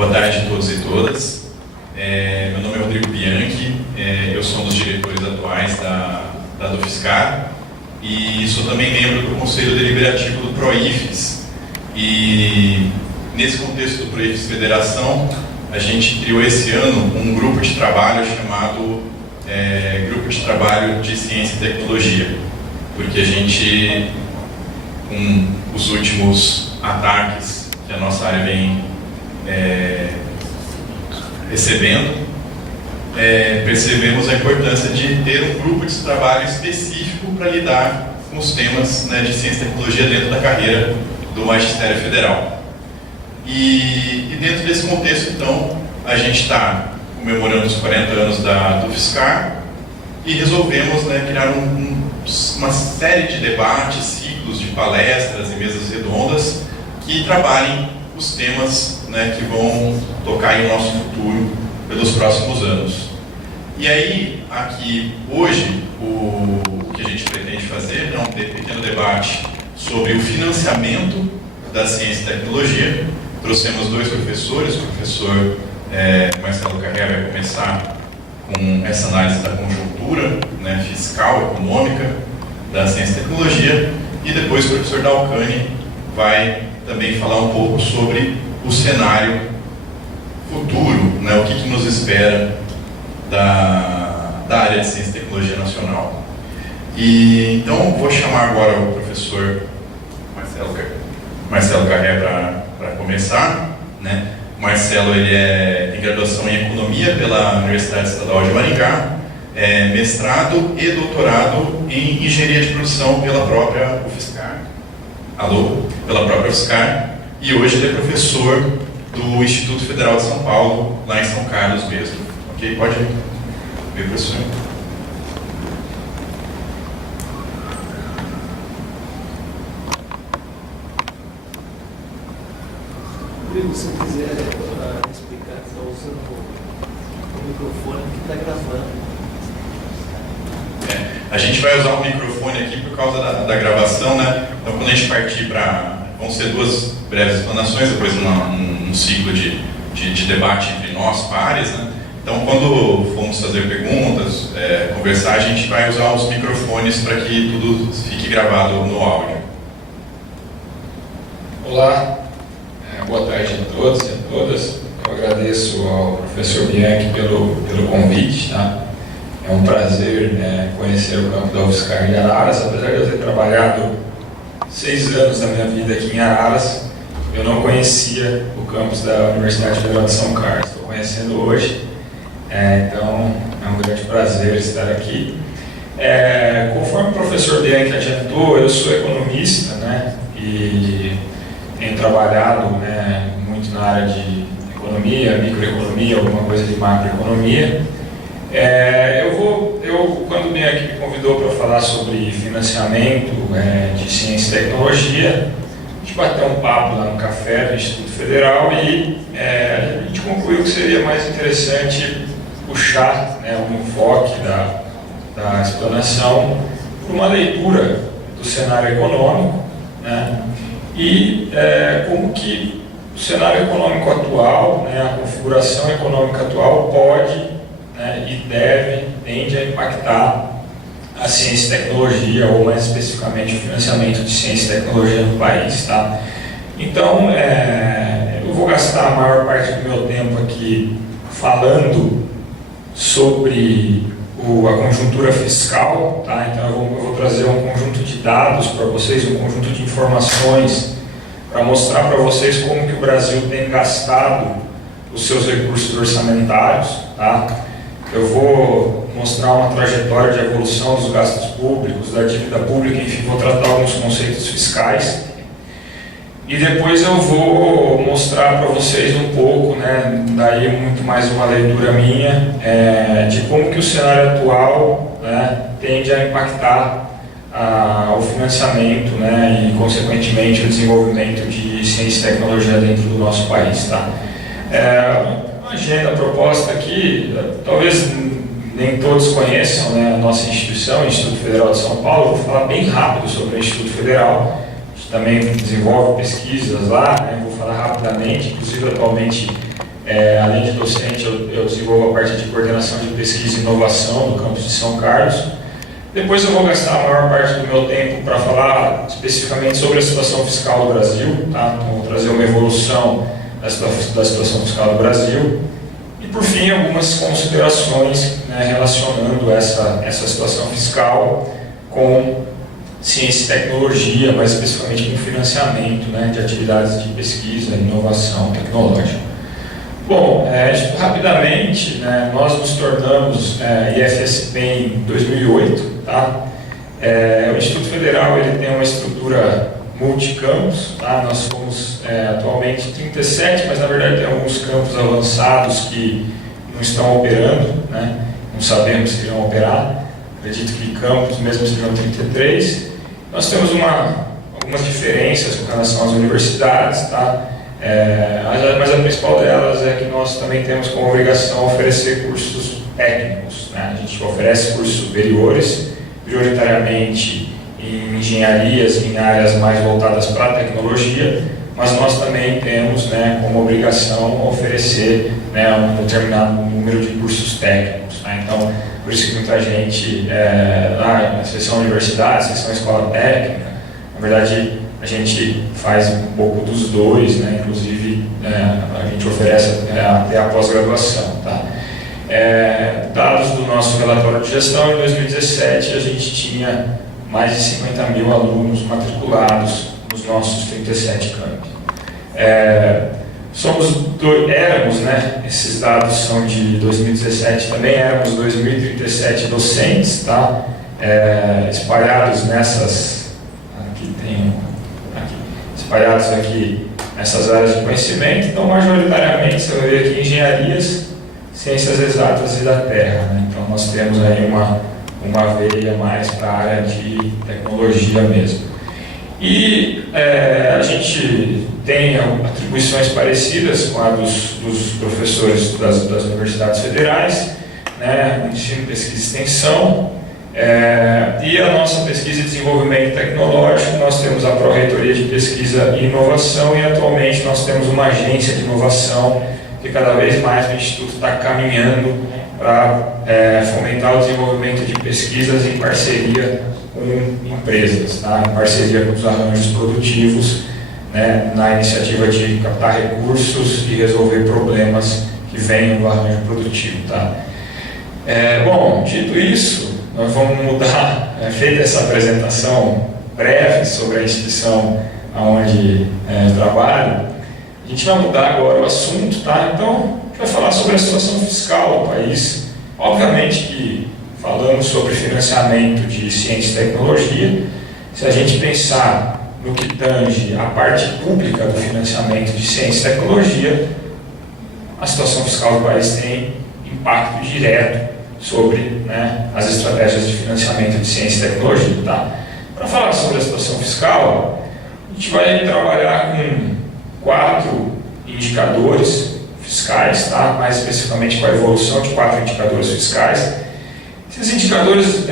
Boa tarde a todos e todas. Meu nome é Rodrigo Bianchi, eu sou um dos diretores atuais da Dufiscar e sou também membro do Conselho Deliberativo do PROIFES. E nesse contexto do PROIFES Federação, a gente criou esse ano um grupo de trabalho chamado Grupo de Trabalho de Ciência e Tecnologia, porque a gente, com os últimos ataques que a nossa área vem recebendo, percebemos a importância de ter um grupo de trabalho específico para lidar com os temas de ciência e tecnologia dentro da carreira do Magistério Federal. E dentro desse contexto, então, a gente está comemorando os 40 anos da Dufiscar e resolvemos criar uma série de debates, ciclos de palestras e mesas redondas que trabalhem os temas que vão tocar em nosso futuro pelos próximos anos. E aí, aqui, hoje, o que a gente pretende fazer é um pequeno debate sobre o financiamento da ciência e tecnologia. Trouxemos dois professores, o professor Marcelo Carré vai começar com essa análise da conjuntura fiscal, econômica da ciência e tecnologia, e depois o professor Dalcani vai também falar um pouco sobre o cenário futuro, o que nos espera da área de ciência e tecnologia nacional. E então vou chamar agora o professor Marcelo Carré para começar. Marcelo tem graduação em Economia pela Universidade Estadual de Maringá, mestrado e doutorado em Engenharia de Produção pela própria Ufiscar. Pela própria Ufiscar. E hoje ele é professor do Instituto Federal de São Paulo, lá em São Carlos mesmo. Ok? Pode ver, professor. Rodrigo, se você quiser explicar que está usando o microfone que está gravando. A gente vai usar o microfone aqui por causa da gravação, Então, quando a gente partir vão ser duas breves explanações, depois um ciclo de debate entre nós, pares, Então, quando formos fazer perguntas, conversar, a gente vai usar os microfones para que tudo fique gravado no áudio. Olá, boa tarde a todos e a todas. Eu agradeço ao professor Bianchi pelo convite, É um prazer conhecer o campo da Ufiscar de Araras. Apesar de eu ter trabalhado 6 anos da minha vida aqui em Araras, eu não conhecia o campus da Universidade Federal de São Carlos. Estou conhecendo hoje, então é um grande prazer estar aqui. Conforme o professor Bianchi adiantou, eu sou economista, e tenho trabalhado muito na área de economia, microeconomia, alguma coisa de macroeconomia. Quando o Bianchi me convidou para falar sobre financiamento de ciência e tecnologia, a gente bateu um papo lá no café do Instituto Federal e a gente concluiu que seria mais interessante puxar o enfoque da explanação por uma leitura do cenário econômico, e como que o cenário econômico atual, a configuração econômica atual pode e tende a impactar a ciência e tecnologia, ou mais especificamente o financiamento de ciência e tecnologia no país. Então, eu vou gastar a maior parte do meu tempo aqui falando sobre a conjuntura fiscal. Então, eu vou trazer um conjunto de dados para vocês, um conjunto de informações para mostrar para vocês como que o Brasil tem gastado os seus recursos orçamentários. Eu vou mostrar uma trajetória de evolução dos gastos públicos, da dívida pública, enfim, vou tratar alguns conceitos fiscais. E depois eu vou mostrar para vocês um pouco, daí muito mais uma leitura minha, de como que o cenário atual tende a impactar o financiamento e, consequentemente, o desenvolvimento de ciência e tecnologia dentro do nosso país. A agenda proposta aqui, talvez nem todos conheçam a nossa instituição, o Instituto Federal de São Paulo. Eu vou falar bem rápido sobre o Instituto Federal. A gente também desenvolve pesquisas lá, vou falar rapidamente. Inclusive, atualmente Além de docente, eu desenvolvo a parte de coordenação de pesquisa e inovação no campus de São Carlos. Depois eu vou gastar a maior parte do meu tempo para falar especificamente sobre a situação fiscal do Brasil, tá? Então, vou trazer uma evolução da situação fiscal do Brasil. E, por fim, algumas considerações, né, relacionando essa situação fiscal com ciência e tecnologia, mais especificamente com financiamento, né, de atividades de pesquisa e inovação tecnológica. Bom, rapidamente, né, nós nos tornamos IFSP em 2008. Tá? O Instituto Federal ele tem uma estrutura multicampus. Tá? Nós somos atualmente 37, mas na verdade tem alguns campos avançados que não estão operando, né? Não sabemos se irão operar. Acredito que campos mesmo sejam 33. Nós temos algumas diferenças com relação às universidades, tá? Mas a principal delas é que nós também temos como obrigação oferecer cursos técnicos, né? A gente oferece cursos superiores, prioritariamente em engenharias, em áreas mais voltadas para a tecnologia, mas nós também temos, né, como obrigação oferecer, né, um determinado número de cursos técnicos. Né? Então, por isso que muita gente, na seção universidade, seção escola técnica, na verdade, a gente faz um pouco dos dois, né? Inclusive a gente oferece até a pós-graduação. Tá? Dados do nosso relatório de gestão, em 2017 a gente tinha mais de 50 mil alunos matriculados nos nossos 37 campos. Éramos, né? Esses dados são de 2017 também, éramos 2.037 docentes, tá? Espalhados espalhados aqui nessas áreas de conhecimento. Então, majoritariamente, você vai ver aqui engenharias, ciências exatas e da terra. Né? Então, nós temos aí uma veia mais para a área de tecnologia mesmo. E a gente tem atribuições parecidas com a dos professores das universidades federais, né? Ensino, pesquisa e extensão. E a nossa pesquisa e desenvolvimento tecnológico, nós temos a Pró-Reitoria de Pesquisa e Inovação e atualmente nós temos uma agência de inovação que cada vez mais o Instituto está caminhando para fomentar o desenvolvimento de pesquisas em parceria com empresas, tá? Em parceria com os arranjos produtivos, né? Na iniciativa de captar recursos e resolver problemas que venham do arranjo produtivo. Tá? Bom, dito isso, nós vamos mudar, feita essa apresentação breve sobre a instituição onde trabalho, a gente vai mudar agora o assunto, tá? Então, a gente vai falar sobre a situação fiscal do país. Obviamente que falamos sobre financiamento de ciência e tecnologia. Se a gente pensar no que tange a parte pública do financiamento de ciência e tecnologia, a situação fiscal do país tem impacto direto sobre, né, as estratégias de financiamento de ciência e tecnologia. Tá? Para falar sobre a situação fiscal, a gente vai trabalhar com 4 indicadores fiscais, tá? Mais especificamente com a evolução de 4 indicadores fiscais. Esses indicadores,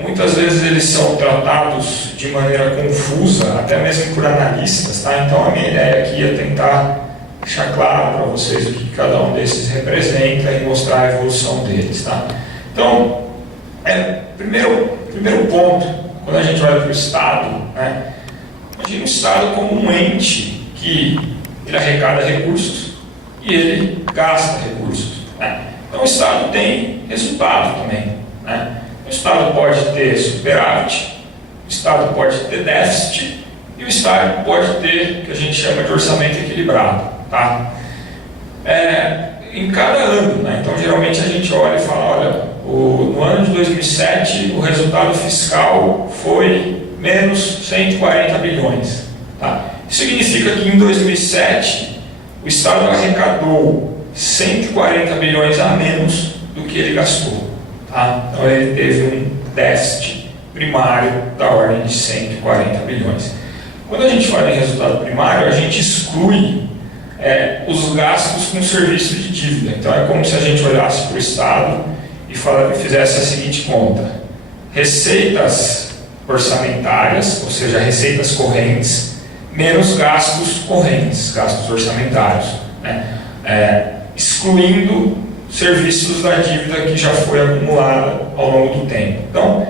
muitas vezes, eles são tratados de maneira confusa, até mesmo por analistas. Tá? Então, a minha ideia aqui é tentar deixar claro para vocês o que cada um desses representa e mostrar a evolução deles. Tá? Então, primeiro ponto, quando a gente vai para o Estado, né, imagina o Estado como um ente que ele arrecada recursos e ele gasta recursos. Né? Então, o Estado tem resultado também. Né? O Estado pode ter superávit, o Estado pode ter déficit e o Estado pode ter o que a gente chama de orçamento equilibrado. Tá? Em cada ano, né? Então geralmente a gente olha e fala, olha, no ano de 2007 o resultado fiscal foi menos 140 bilhões. Tá? Isso significa que em 2007 o Estado arrecadou 140 bilhões a menos do que ele gastou. Tá? Então ele teve um déficit primário da ordem de 140 bilhões. Quando a gente fala em resultado primário, a gente exclui os gastos com serviço de dívida. Então é como se a gente olhasse para o Estado e fizesse a seguinte conta: receitas orçamentárias, ou seja, receitas correntes, menos gastos correntes, gastos orçamentários. Né? excluindo serviços da dívida que já foi acumulada ao longo do tempo. Então,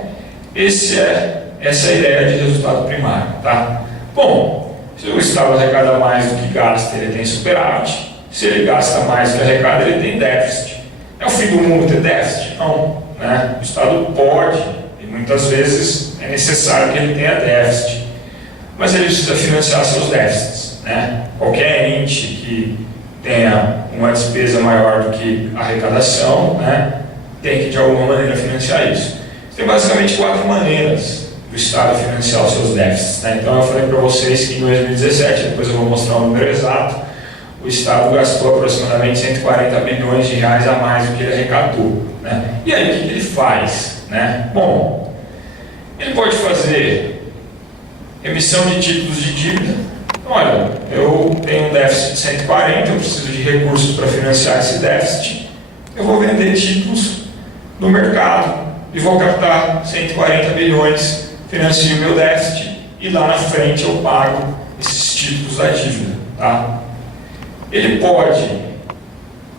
essa é a ideia de resultado primário. Tá? Bom, se o Estado arrecada mais do que gasta, ele tem superávit. Se ele gasta mais do que arrecada, ele tem déficit. É o fim do mundo ter déficit? Não. Né? O Estado pode, e muitas vezes é necessário que ele tenha déficit, mas ele precisa financiar seus déficits. Né? Qualquer ente que tenha uma despesa maior do que a arrecadação, né, tem que de alguma maneira financiar isso. Tem basicamente 4 maneiras do Estado financiar os seus déficits. Né? Então eu falei para vocês que em 2017, depois eu vou mostrar o número exato, o Estado gastou aproximadamente 140 bilhões de reais a mais do que ele arrecadou. Né? E aí o que ele faz? Né? Bom, ele pode fazer emissão de títulos de dívida. Olha, eu tenho um déficit de 140, eu preciso de recursos para financiar esse déficit, eu vou vender títulos no mercado e vou captar 140 bilhões, financio o meu déficit e lá na frente eu pago esses títulos da dívida. Tá? Ele pode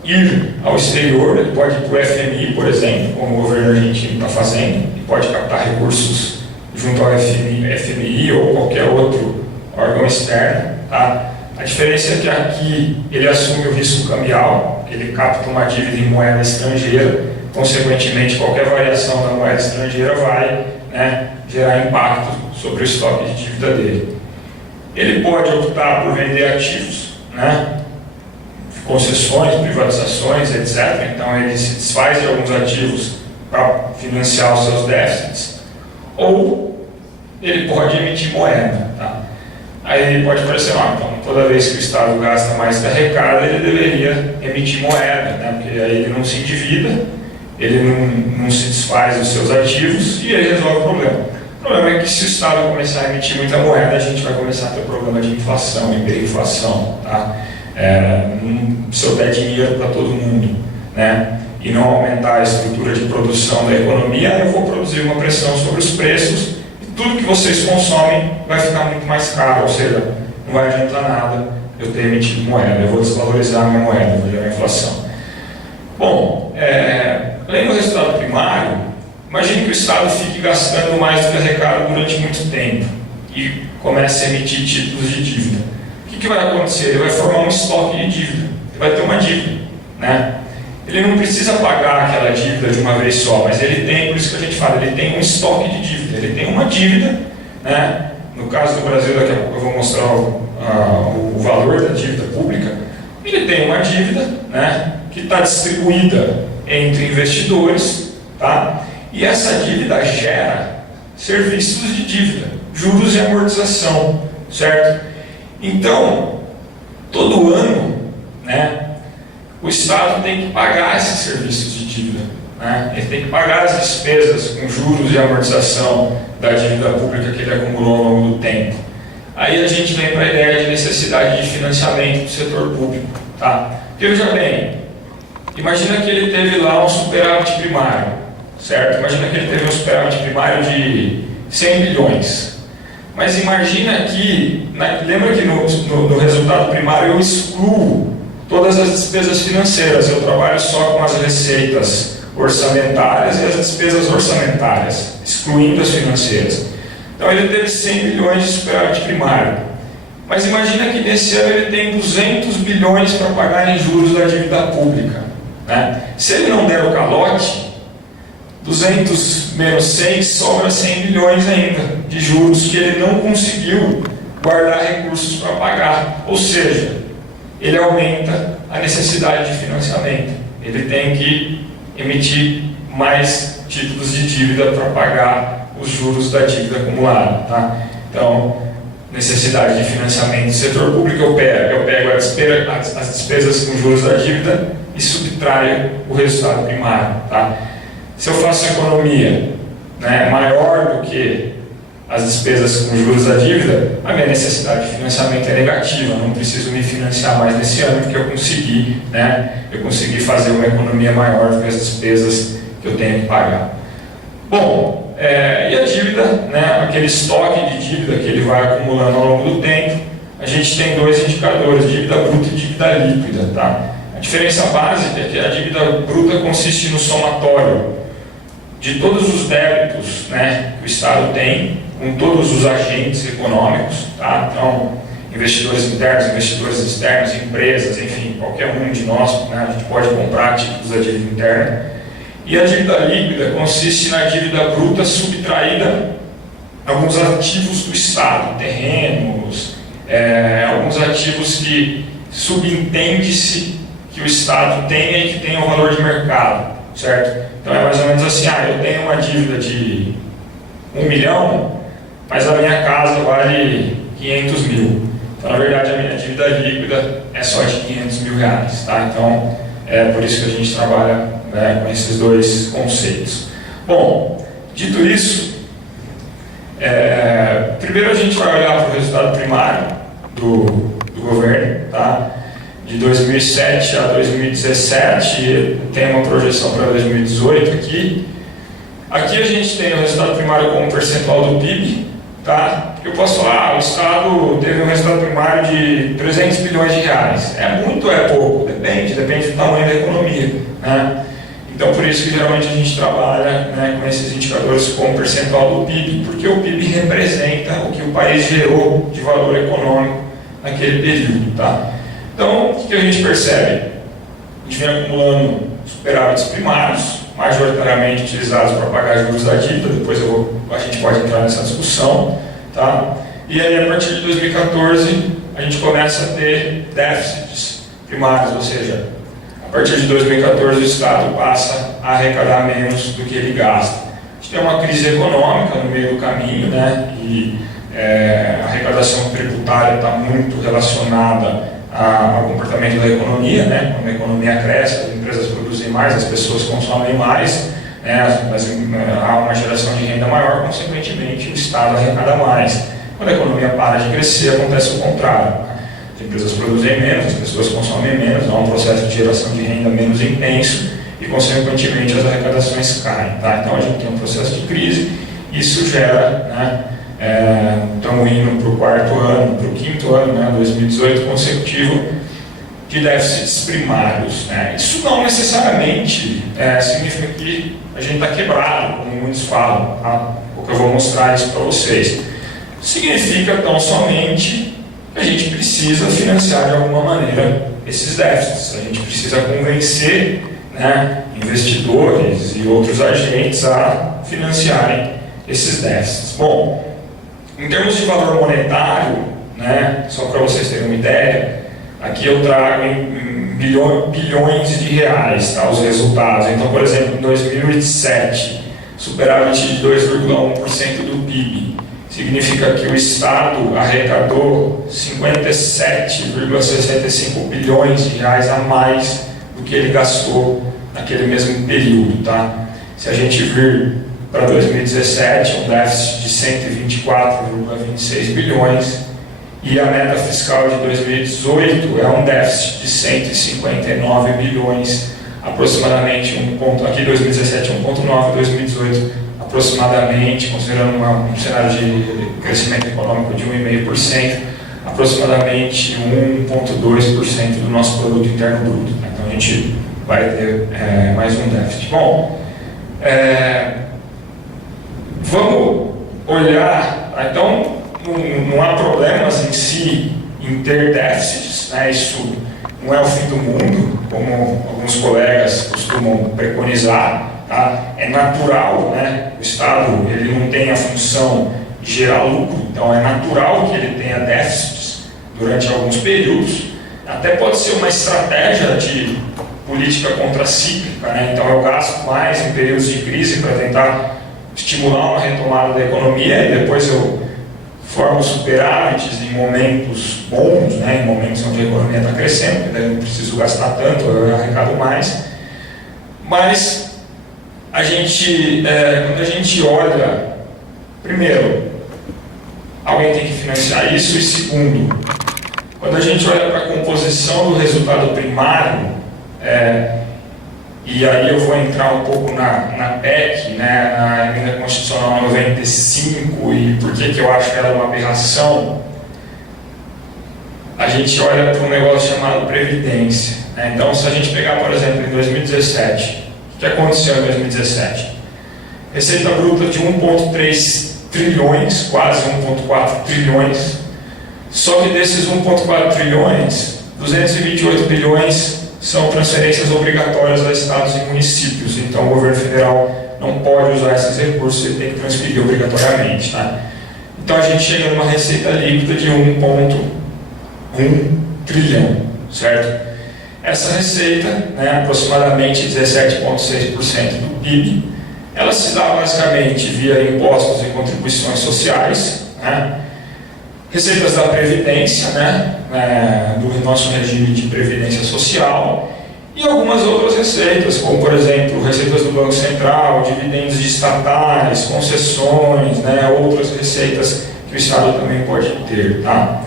ir ao exterior, ele pode ir para o FMI, por exemplo, como o governo argentino está fazendo, e pode captar recursos junto ao FMI ou qualquer outro órgão externo. Tá? A diferença é que aqui ele assume o risco cambial, ele capta uma dívida em moeda estrangeira, consequentemente qualquer variação na moeda estrangeira vai, né, gerar impacto sobre o estoque de dívida dele. Ele pode optar por vender ativos, né, concessões, privatizações, etc. Então ele se desfaz de alguns ativos para financiar os seus déficits, ou ele pode emitir moeda. Tá? Aí pode parecer, então toda vez que o Estado gasta mais que arrecada, ele deveria emitir moeda, né? Porque aí ele não se endivida, ele não se desfaz dos seus ativos e ele resolve o problema. O problema é que se o Estado começar a emitir muita moeda, a gente vai começar a ter problema de inflação, hiperinflação. Tá? Se eu der dinheiro para todo mundo, né, e não aumentar a estrutura de produção da economia, eu vou produzir uma pressão sobre os preços e tudo que vocês consomem vai ficar muito mais caro, ou seja, não vai adiantar nada eu ter emitido moeda, eu vou desvalorizar a minha moeda, vou gerar inflação. Bom, além do resultado primário, imagine que o Estado fique gastando mais do que arrecada durante muito tempo e comece a emitir títulos de dívida. O que vai acontecer? Ele vai formar um estoque de dívida, ele vai ter uma dívida, né? Ele não precisa pagar aquela dívida de uma vez só, mas ele tem, por isso que a gente fala, ele tem um estoque de dívida, ele tem uma dívida, né? No caso do Brasil, daqui a pouco eu vou mostrar o valor da dívida pública. Ele tem uma dívida, né, que está distribuída entre investidores, tá? E essa dívida gera serviços de dívida, juros e amortização, certo? Então, todo ano, né, o Estado tem que pagar esses serviços de dívida. Né? Ele tem que pagar as despesas com juros e amortização da dívida pública que ele acumulou ao longo do tempo. Aí a gente vem para a ideia de necessidade de financiamento do setor público. Tá? Porque veja bem, imagina que ele teve lá um superávit primário, certo? Imagina que ele teve um superávit primário de 100 bilhões. Mas imagina que, lembra que no resultado primário eu excluo todas as despesas financeiras, eu trabalho só com as receitas orçamentárias e as despesas orçamentárias, excluindo as financeiras. Então ele teve 100 bilhões de superávit primário. Mas imagina que nesse ano ele tem 200 bilhões para pagar em juros da dívida pública. Né? Se ele não der o calote, 200 menos 100 sobra 100 bilhões ainda de juros que ele não conseguiu guardar recursos para pagar. Ou seja, ele aumenta a necessidade de financiamento. Ele tem que emitir mais títulos de dívida para pagar os juros da dívida acumulada. Tá? Então, necessidade de financiamento do setor público, eu pego as despesas com juros da dívida e subtraio o resultado primário. Tá? Se eu faço economia, né, maior do que as despesas com juros da dívida, a minha necessidade de financiamento é negativa, eu não preciso me financiar mais nesse ano, porque eu consegui fazer uma economia maior do que as despesas que eu tenho que pagar. Bom, e a dívida, né, aquele estoque de dívida que ele vai acumulando ao longo do tempo, a gente tem 2 indicadores, dívida bruta e dívida líquida. Tá? A A diferença básica é que a dívida bruta consiste no somatório de todos os débitos, né, que o Estado tem com todos os agentes econômicos, tá? Então, investidores internos, investidores externos, empresas, enfim, qualquer um de nós, né, a gente pode comprar títulos da dívida interna. E a dívida líquida consiste na dívida bruta subtraída alguns ativos do Estado, terrenos, alguns ativos que subentende-se que o Estado tenha e que tenha um valor de mercado, certo? Então é mais ou menos assim, eu tenho uma dívida de 1 milhão, mas a minha casa vale 500 mil. Então, na verdade, a minha dívida líquida é só de 500 mil reais, tá? Então, é por isso que a gente trabalha, né, com esses dois conceitos. Bom, dito isso, primeiro a gente vai olhar para o resultado primário do governo, tá? De 2007 a 2017, tem uma projeção para 2018 aqui. Aqui a gente tem o resultado primário como percentual do PIB, tá? Eu posso falar, o Estado teve um resultado primário de 300 bilhões de reais. É muito ou é pouco? Depende do tamanho da economia, né? Então, por isso que geralmente a gente trabalha, né, com esses indicadores como percentual do PIB, porque o PIB representa o que o país gerou de valor econômico naquele período, tá? Então, o que a gente percebe? A gente vem acumulando superávites primários, majoritariamente utilizados para pagar juros da dívida, depois a gente pode entrar nessa discussão, tá? E aí, a partir de 2014, a gente começa a ter déficits primários, ou seja, a partir de 2014 o Estado passa a arrecadar menos do que ele gasta. A gente tem uma crise econômica no meio do caminho, né? E a arrecadação tributária está muito relacionada ao comportamento da economia, né? Quando a economia cresce, as empresas produzem mais, as pessoas consomem mais, né? Há uma geração de renda maior, consequentemente o Estado arrecada mais. Quando a economia para de crescer, acontece o contrário. As empresas produzem menos, as pessoas consomem menos, há um processo de geração de renda menos intenso e, consequentemente, as arrecadações caem, tá? Então a gente tem um processo de crise, isso gera, né? Estamos indo para o quarto ano, para o quinto ano, né, 2018 consecutivo, de déficits primários, né? Isso não necessariamente significa que a gente está quebrado, como muitos falam, tá? Porque eu vou mostrar isso para vocês. Significa tão somente que a gente precisa financiar de alguma maneira esses déficits. A gente precisa convencer, né, investidores e outros agentes a financiarem esses déficits. Bom, em termos de valor monetário, né, só para vocês terem uma ideia, aqui eu trago em bilhões de reais, tá, os resultados. Então, por exemplo, em 2007, superávit de 2,1% do PIB. Significa que o Estado arrecadou 57,65 bilhões de reais a mais do que ele gastou naquele mesmo período, tá? Se a gente vir para 2017, um déficit de 124,26 bilhões, e a meta fiscal de 2018 é um déficit de 159 bilhões, aproximadamente aqui 2017 1,9, 2018 aproximadamente, considerando um cenário de crescimento econômico de 1,5%, aproximadamente 1,2% do nosso produto interno bruto. Então a gente vai ter mais um déficit. Bom, vamos olhar, então não há problemas em si em ter déficits, né? Isso não é o fim do mundo, como alguns colegas costumam preconizar, tá? É natural, né? O Estado ele não tem a função de gerar lucro, então é natural que ele tenha déficits durante alguns períodos, até pode ser uma estratégia de política contracíclica, né? Então eu gasto mais em períodos de crise para tentar estimular uma retomada da economia e depois eu formo superávites em momentos bons, né? Em momentos onde a economia está crescendo, porque daí eu não preciso gastar tanto, eu arrecado mais. Mas quando a gente olha, primeiro, alguém tem que financiar isso, e segundo, quando a gente olha para a composição do resultado primário, e aí eu vou entrar um pouco na PEC, né, na Emenda Constitucional 95, e por que eu acho que ela é uma aberração. a gente olha para um negócio chamado previdência, né? Então, se a gente pegar, por exemplo, em 2017, o que aconteceu em 2017? Receita bruta de 1,3 trilhões, quase 1,4 trilhões. Só que desses 1,4 trilhões, 228 bilhões são transferências obrigatórias a estados e municípios. Então, o governo federal não pode usar esses recursos, ele tem que transferir obrigatoriamente. Tá? Então, a gente chega numa receita líquida de 1,1 trilhão, certo? Essa receita, né, aproximadamente 17,6% do PIB, ela se dá basicamente via impostos e contribuições sociais, né? Receitas da Previdência, né, do nosso regime de previdência social, e algumas outras receitas, como por exemplo, receitas do Banco Central, dividendos de estatais, concessões, né, outras receitas que o Estado também pode ter. Tá?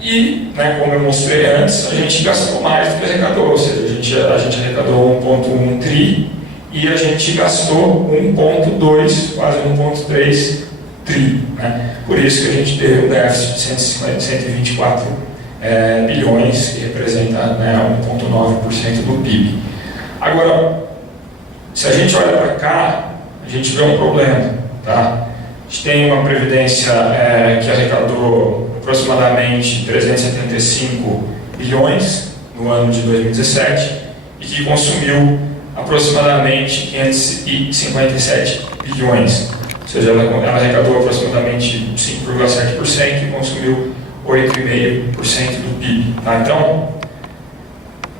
E, né, como eu mostrei antes, a gente gastou mais do que arrecadou, ou seja, a gente arrecadou 1,1 tri e a gente gastou 1,2, quase 1,3 tri. Né? Por isso que a gente teve um déficit de 124 bilhões, que representa, né, 1,9% do PIB. Agora, se a gente olha para cá, a gente vê um problema. Tá? A gente tem uma previdência que arrecadou aproximadamente 375 bilhões no ano de 2017 e que consumiu aproximadamente 557 bilhões. Ou seja, ela arrecadou aproximadamente 5,7% e consumiu 8,5% do PIB. Tá? Então,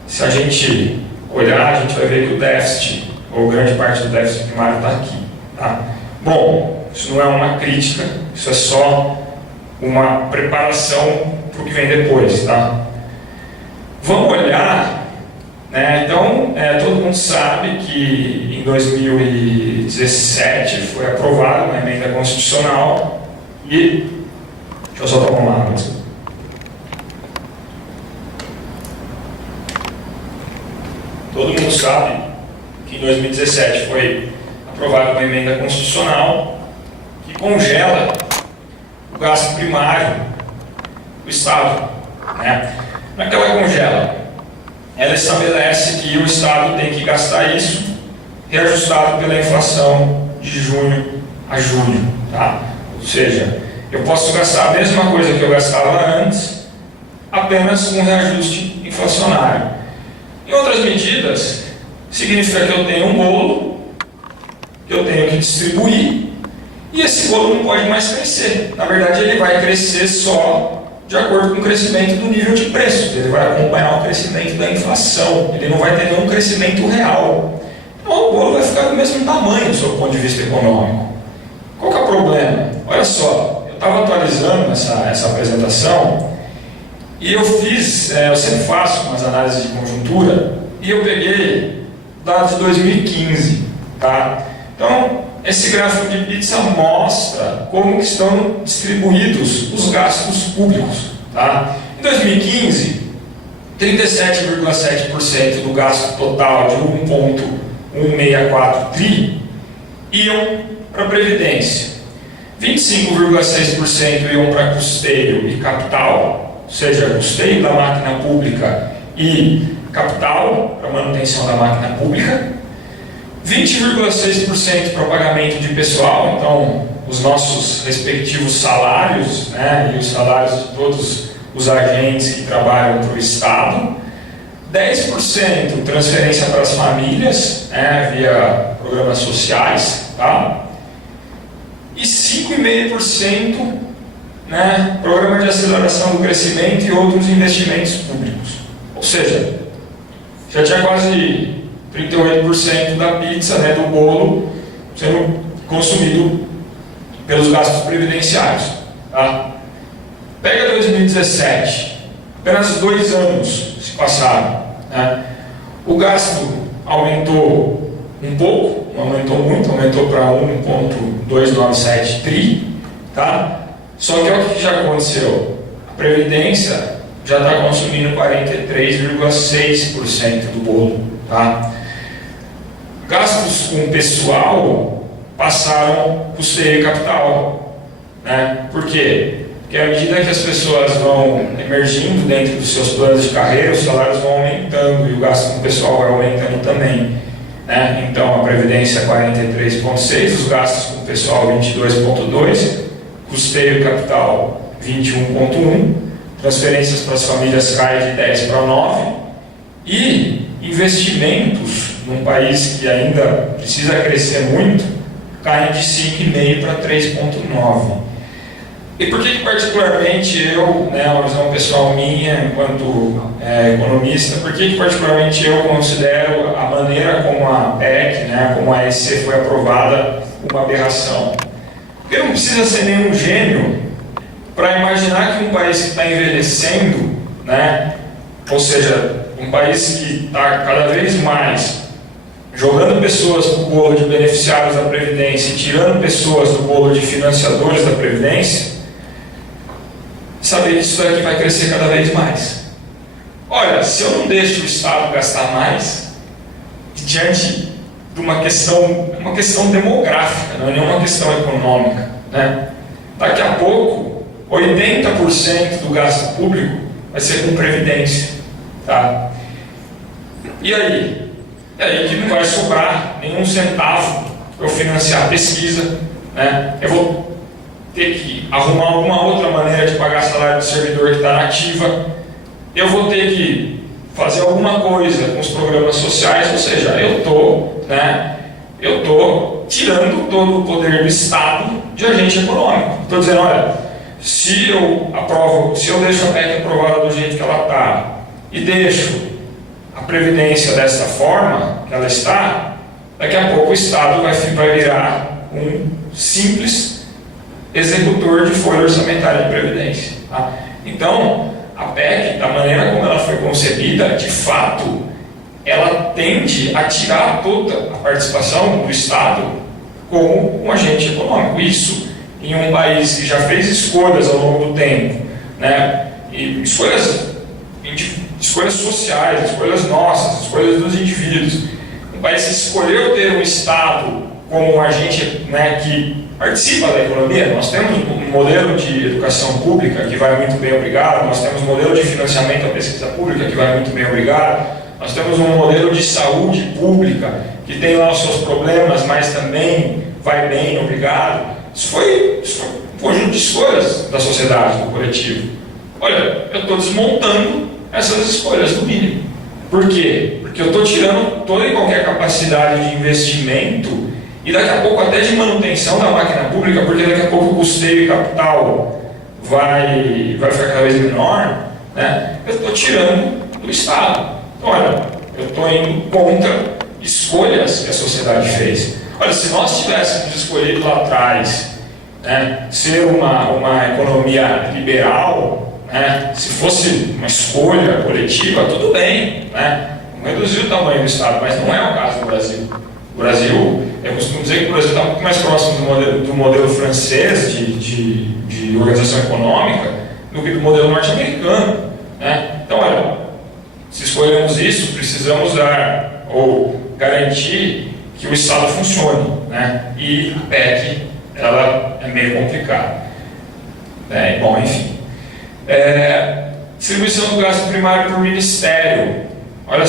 se a gente olhar, a gente vai ver que o déficit, ou grande parte do déficit primário está aqui. Tá? Bom, isso não é uma crítica, isso é só uma preparação para o que vem depois. Tá? Vamos olhar, né? Então, todo mundo sabe que em 2017 foi aprovada uma emenda constitucional e... Deixa eu só tomar uma água. Todo mundo sabe que em 2017 foi aprovada uma emenda constitucional que congela o gasto primário do Estado. Né? Como é que ela congela? Ela estabelece que o Estado tem que gastar isso reajustado pela inflação de junho a julho. Tá? Ou seja, eu posso gastar a mesma coisa que eu gastava antes, apenas com reajuste inflacionário. Em outras medidas, significa que eu tenho um bolo, que eu tenho que distribuir, e esse bolo não pode mais crescer. Na verdade, ele vai crescer só de acordo com o crescimento do nível de preços. Ele vai acompanhar o crescimento da inflação. Ele não vai ter nenhum crescimento real. Então, o bolo vai ficar do mesmo tamanho, sob o ponto de vista econômico. Qual que é o problema? Olha só, eu estava atualizando essa apresentação e eu sempre faço umas análises de conjuntura e eu peguei dados de 2015. Tá? Então, esse gráfico de pizza mostra como que estão distribuídos os gastos públicos. Tá? Em 2015, 37,7% do gasto total de 1,164 tri iam para a Previdência. 25,6% iam para custeio e capital, ou seja, custeio da máquina pública e capital para manutenção da máquina pública. 20,6% para pagamento de pessoal, então os nossos respectivos salários, né, e os salários de todos os agentes que trabalham para o Estado. 10% transferência para as famílias, né, via programas sociais, tá? E 5,5%, né, programa de aceleração do crescimento e outros investimentos públicos. Ou seja, já tinha quase 38% da pizza, né, do bolo sendo consumido pelos gastos previdenciários. Tá? Pega 2017, apenas 2 anos se passaram. Né? O gasto aumentou um pouco, não aumentou muito, aumentou para 1,297 tri. Tá? Só que olha o que já aconteceu. A Previdência já está consumindo 43,6% do bolo. Tá? Gastos com pessoal passaram custeio e capital. Né? Por quê? Porque à medida que as pessoas vão emergindo dentro dos seus planos de carreira, os salários vão aumentando e o gasto com o pessoal vai aumentando também, né? Então a Previdência 43,6, os gastos com o pessoal 22,2, custeio e capital 21,1, transferências para as famílias caem de 10 para 9 e investimentos num país que ainda precisa crescer muito caem de 5,5 para 3,9. E por que particularmente eu, uma visão pessoal minha enquanto economista, por que particularmente eu considero a maneira como a PEC, como a EC foi aprovada, uma aberração? Porque não precisa ser nenhum gênio para imaginar que um país que está envelhecendo, ou seja, um país que está cada vez mais jogando pessoas para o bolo de beneficiários da Previdência e tirando pessoas do bolo de financiadores da Previdência, saber que isso daqui vai crescer cada vez mais. Olha, se eu não deixo o Estado gastar mais, diante de uma questão demográfica, não é nenhuma questão econômica, daqui a pouco, 80% do gasto público vai ser com Previdência. Tá? E aí? E aí que não vai sobrar nenhum centavo para eu financiar a pesquisa, eu vou ter que arrumar alguma outra maneira de pagar salário do servidor que está na ativa, eu vou ter que fazer alguma coisa com os programas sociais, ou seja, eu estou tirando todo o poder do Estado de agente econômico. Estou dizendo, olha, se eu deixo a PEC aprovada do jeito que ela está e deixo a Previdência dessa forma que ela está, daqui a pouco o Estado vai virar um simples executor de folha orçamentária de Previdência. Tá? Então, a PEC, da maneira como ela foi concebida, de fato, ela tende a tirar toda a participação do Estado como um agente econômico. Isso em um país que já fez escolhas ao longo do tempo, e escolhas sociais, escolhas nossas, escolhas dos indivíduos. Um país que escolheu ter um Estado como um agente que participa da economia. Nós temos um modelo de educação pública que vai muito bem, obrigado. Nós temos um modelo de financiamento à pesquisa pública que vai muito bem, obrigado. Nós temos um modelo de saúde pública que tem lá os seus problemas, mas também vai bem, obrigado. Isso foi um conjunto de escolhas da sociedade, do coletivo. Olha, eu estou desmontando essas escolhas do mínimo. Por quê? Porque eu estou tirando toda e qualquer capacidade de investimento e daqui a pouco até de manutenção da máquina pública, porque daqui a pouco o custeio e capital vai ficar cada vez menor, eu estou tirando do Estado. Então, olha, eu estou indo contra escolhas que a sociedade fez. Olha, se nós tivéssemos escolhido lá atrás ser uma economia liberal, se fosse uma escolha coletiva, tudo bem, não reduzir o tamanho do Estado, mas não é o caso do Brasil. O Brasil, eu costumo dizer que o Brasil está muito mais próximo do modelo francês de organização econômica do que do modelo norte-americano. Então, olha, se escolhemos isso, precisamos dar ou garantir que o Estado funcione, e a PEC, ela é meio complicada. Bom, enfim. Distribuição do gasto primário por ministério. Olha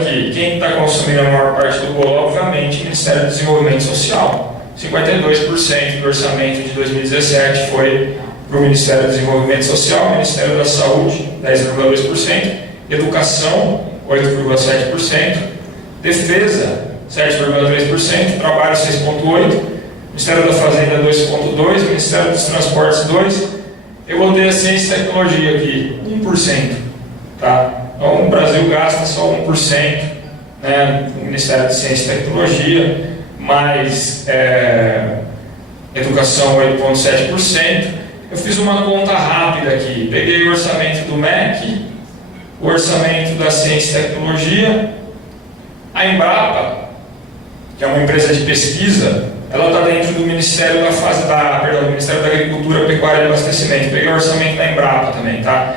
aqui, quem está consumindo a maior parte do bolo, obviamente, o Ministério do Desenvolvimento Social. 52% do orçamento de 2017 foi para o Ministério do Desenvolvimento Social, Ministério da Saúde, 10,2%, Educação, 8,7%, Defesa, 7,3%, Trabalho, 6,8%, Ministério da Fazenda, 2,2%, Ministério dos Transportes, 2%. Eu botei a Ciência e Tecnologia aqui, 1%. Tá? Então, o Brasil gasta só 1%, no Ministério de Ciência e Tecnologia, mais Educação, 8,7%. Eu fiz uma conta rápida aqui. Peguei o orçamento do MEC, o orçamento da Ciência e Tecnologia, a Embrapa, que é uma empresa de pesquisa, ela está dentro do Ministério do Ministério da Agricultura, Pecuária e Abastecimento. Peguei o orçamento da Embrapa também, tá?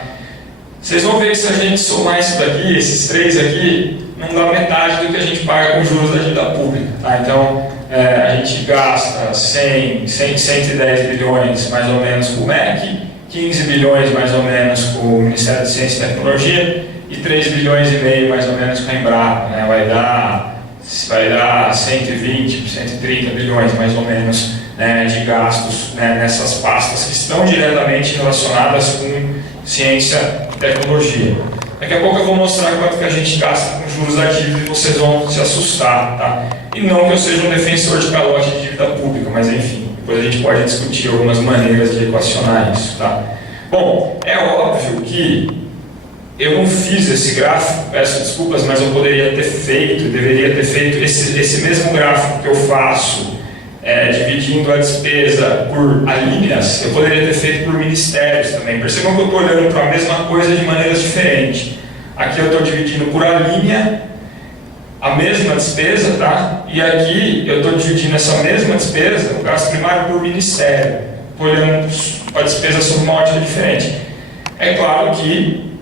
Vocês vão ver que se a gente somar isso daqui, esses três aqui, não dá metade do que a gente paga com juros da dívida pública, tá? Então, a gente gasta 110 bilhões mais ou menos com o MEC 15 bilhões mais ou menos com o Ministério de Ciência e Tecnologia e 3 bilhões e meio mais ou menos com a Embrapa, né? Vai dar 120, 130 bilhões mais ou menos, né, de gastos, né, nessas pastas que estão diretamente relacionadas com ciência e tecnologia. Daqui a pouco eu vou mostrar quanto que a gente gasta com juros da dívida e vocês vão se assustar, tá? E não que eu seja um defensor de calote de dívida pública, mas enfim, depois a gente pode discutir algumas maneiras de equacionar isso, tá? Bom, é óbvio que eu não fiz esse gráfico, peço desculpas, mas eu poderia ter feito, deveria ter feito esse mesmo gráfico que eu faço, dividindo a despesa por alíneas, eu poderia ter feito por ministérios também. Percebam que eu estou olhando para a mesma coisa de maneiras diferentes. Aqui eu estou dividindo por alínea a mesma despesa, tá? E aqui eu estou dividindo essa mesma despesa, o gasto primário, por ministério, olhando a despesa sob uma ótica diferente. É claro que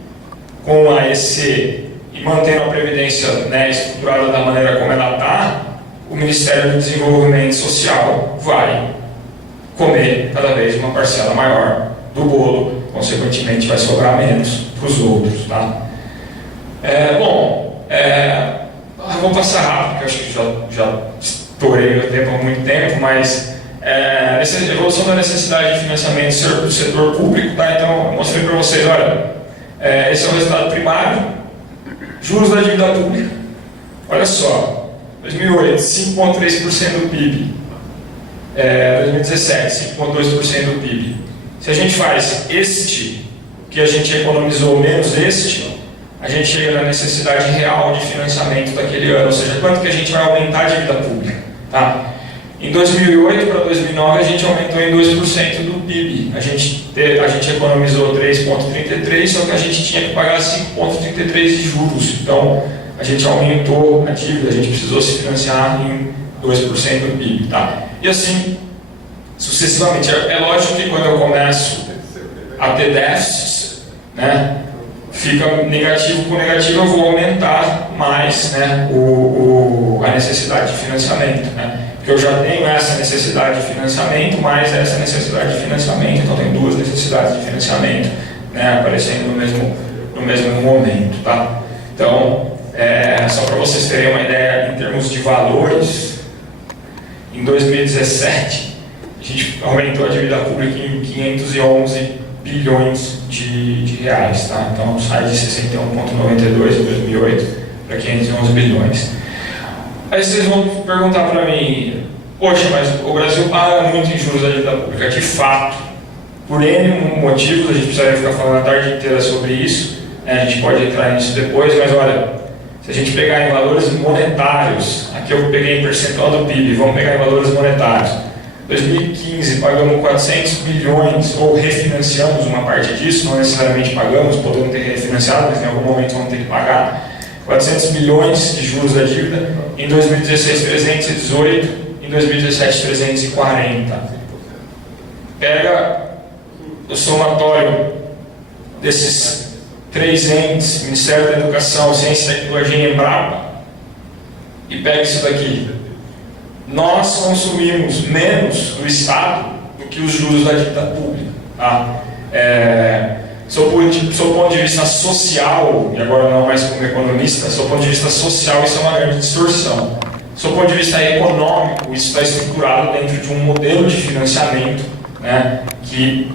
com a EC e mantendo a Previdência, né, estruturada da maneira como ela está, o Ministério do Desenvolvimento Social vai comer cada vez uma parcela maior do bolo, consequentemente vai sobrar menos para os outros, tá? Eu vou passar rápido, porque eu acho que já estourei o tempo há muito tempo, mas essa evolução da necessidade de financiamento do setor público, tá? Então eu mostrei para vocês, olha, esse é o resultado primário, juros da dívida pública, olha só, 2008, 5,3% do PIB. 2017, 5,2% do PIB. Se a gente faz este, que a gente economizou menos este, a gente chega na necessidade real de financiamento daquele ano, ou seja, quanto que a gente vai aumentar a dívida pública. Tá? Em 2008 para 2009, a gente aumentou em 2% do PIB. A gente economizou 3,33%, só que a gente tinha que pagar 5,33% de juros. Então, a gente aumentou a dívida, a gente precisou se financiar em 2% do PIB, tá? E assim, sucessivamente. É lógico que quando eu começo a ter déficits, né, fica negativo com negativo, eu vou aumentar mais, né, a necessidade de financiamento, né? Porque eu já tenho essa necessidade de financiamento, mais essa necessidade de financiamento, então tem duas necessidades de financiamento, né, aparecendo no mesmo momento, tá? Então, só para vocês terem uma ideia em termos de valores, em 2017 a gente aumentou a dívida pública em 511 bilhões de reais, tá? Então sai de 61,92 em 2008 para 511 bilhões. Aí vocês vão perguntar para mim, poxa, mas o Brasil paga muito em juros da dívida pública. De fato, por N motivos, a gente precisaria ficar falando a tarde inteira sobre isso, né? A gente pode entrar nisso depois, mas olha, se a gente pegar em valores monetários, aqui eu peguei em percentual do PIB, vamos pegar em valores monetários. 2015 pagamos 400 bilhões, ou refinanciamos uma parte disso, não necessariamente pagamos, podemos ter refinanciado, mas em algum momento vamos ter que pagar. 400 bilhões de juros da dívida, em 2016 318, em 2017 340. Pega o somatório desses três entes, Ministério da Educação, Ciência e Tecnologia e Embrapa, e pega isso daqui. Nós consumimos menos do Estado do que os juros da dívida pública. Tá? Sob o ponto de vista social, e agora não mais como economista, sob o ponto de vista social isso é uma grande distorção. Sob o ponto de vista econômico, isso está estruturado dentro de um modelo de financiamento, né, que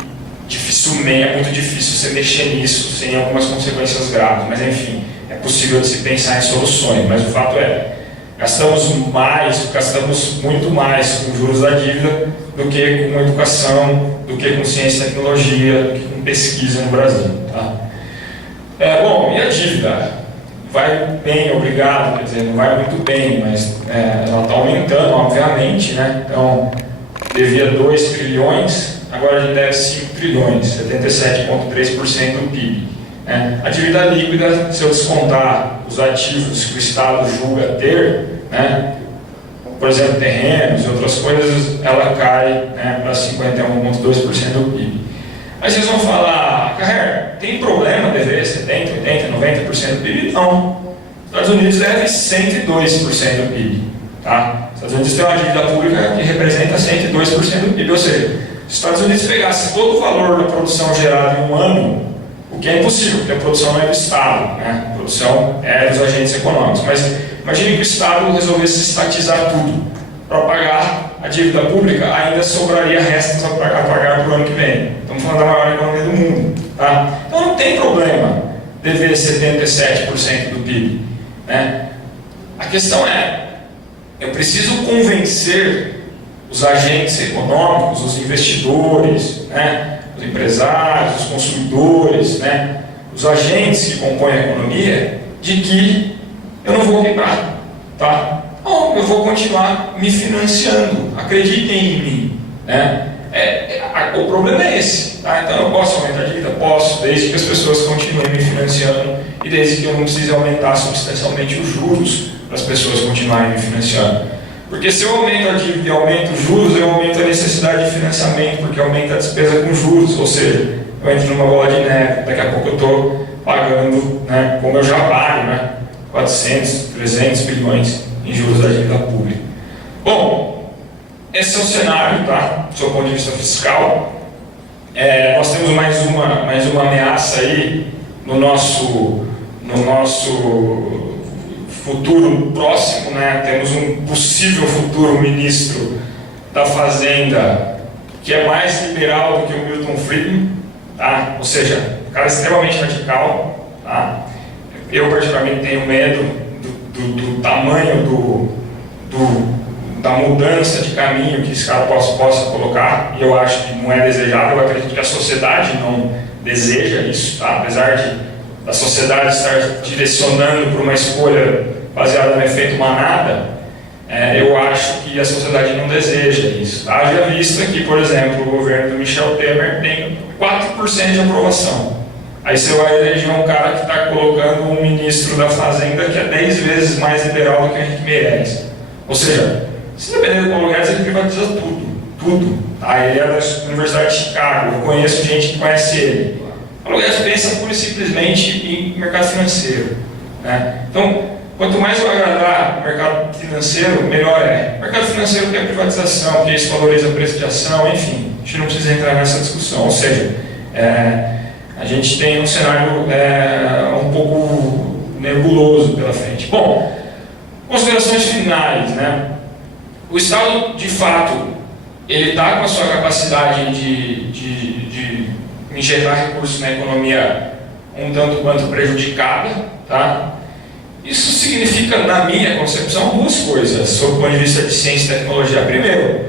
dificilmente, é muito difícil você mexer nisso sem algumas consequências graves, mas enfim, é possível de se pensar em soluções, mas o fato é, gastamos muito mais com juros da dívida do que com educação, do que com ciência e tecnologia, do que com pesquisa no Brasil. Tá? Bom, e a dívida? Vai bem, obrigado, quer dizer, não vai muito bem, mas ela está aumentando, obviamente, né? Então, devia 2 trilhões, agora a gente deve 5 trilhões, 77,3% do PIB. A dívida líquida, se eu descontar os ativos que o Estado julga ter, né, por exemplo, terrenos e outras coisas, ela cai, né, para 51,2% do PIB. Aí vocês vão falar, Carrer, tem problema dever 70%, 80%, 90% do PIB? Não. Os Estados Unidos devem 102% do PIB. Tá? Os Estados Unidos têm uma dívida pública que representa 102% do PIB, ou seja, os Estados Unidos pegasse todo o valor da produção gerada em um ano, o que é impossível, porque a produção não é do Estado, né? A produção é dos agentes econômicos. Mas imagine que o Estado resolvesse estatizar tudo. Para pagar a dívida pública, ainda sobraria restos a pagar para o ano que vem. Estamos falando da maior economia do mundo. Tá? Então não tem problema dever 77% do PIB. Né? A questão é, eu preciso convencer os agentes econômicos, os investidores, né? Os empresários, os consumidores, né? Os agentes que compõem a economia, de que eu não vou quebrar. Tá? Não, eu vou continuar me financiando, acreditem em mim. Né? O problema é esse. Tá? Então eu posso aumentar a dívida? Posso, desde que as pessoas continuem me financiando e desde que eu não precise aumentar substancialmente os juros para as pessoas continuarem me financiando. Porque se eu aumento a dívida e aumento os juros, eu aumento a necessidade de financiamento, porque aumenta a despesa com juros, ou seja, eu entro numa bola de neve, daqui a pouco eu estou pagando, né, como eu já pago, né, 400, 300 bilhões em juros da dívida pública. Bom, esse é o cenário, tá? Do seu ponto de vista fiscal. Nós temos mais uma ameaça aí no nosso futuro próximo, né? Temos um possível futuro ministro da Fazenda que é mais liberal do que o Milton Friedman, tá? Ou seja, um cara extremamente radical, tá? Eu particularmente tenho medo do tamanho da mudança de caminho que esse cara possa colocar, e eu acho que não é desejável. Eu acredito que a sociedade não deseja isso, tá? Apesar da sociedade estar direcionando para uma escolha baseada no efeito manada, eu acho que a sociedade não deseja isso. Tá? Haja vista que, por exemplo, o governo do Michel Temer tem 4% de aprovação. Aí você vai eleger um cara que está colocando um ministro da Fazenda que é 10 vezes mais liberal do que o Henrique Meirelles. Ou seja, se depender do Paulo Guedes, ele privatiza tudo. Tá? Ele é da Universidade de Chicago, eu conheço gente que conhece ele. O Paulo Guedes pensa pura e simplesmente em mercado financeiro. Né? Então, quanto mais vai agradar o mercado financeiro, melhor é. O mercado financeiro quer privatização, porque isso valoriza o preço de ação, enfim, a gente não precisa entrar nessa discussão. Ou seja, a gente tem um cenário um pouco nebuloso pela frente. Bom, considerações finais, né? O Estado, de fato, ele está com a sua capacidade de injetar recursos na economia um tanto quanto prejudicada, tá? Isso significa, na minha concepção, duas coisas, sob o ponto de vista de ciência e tecnologia. Primeiro,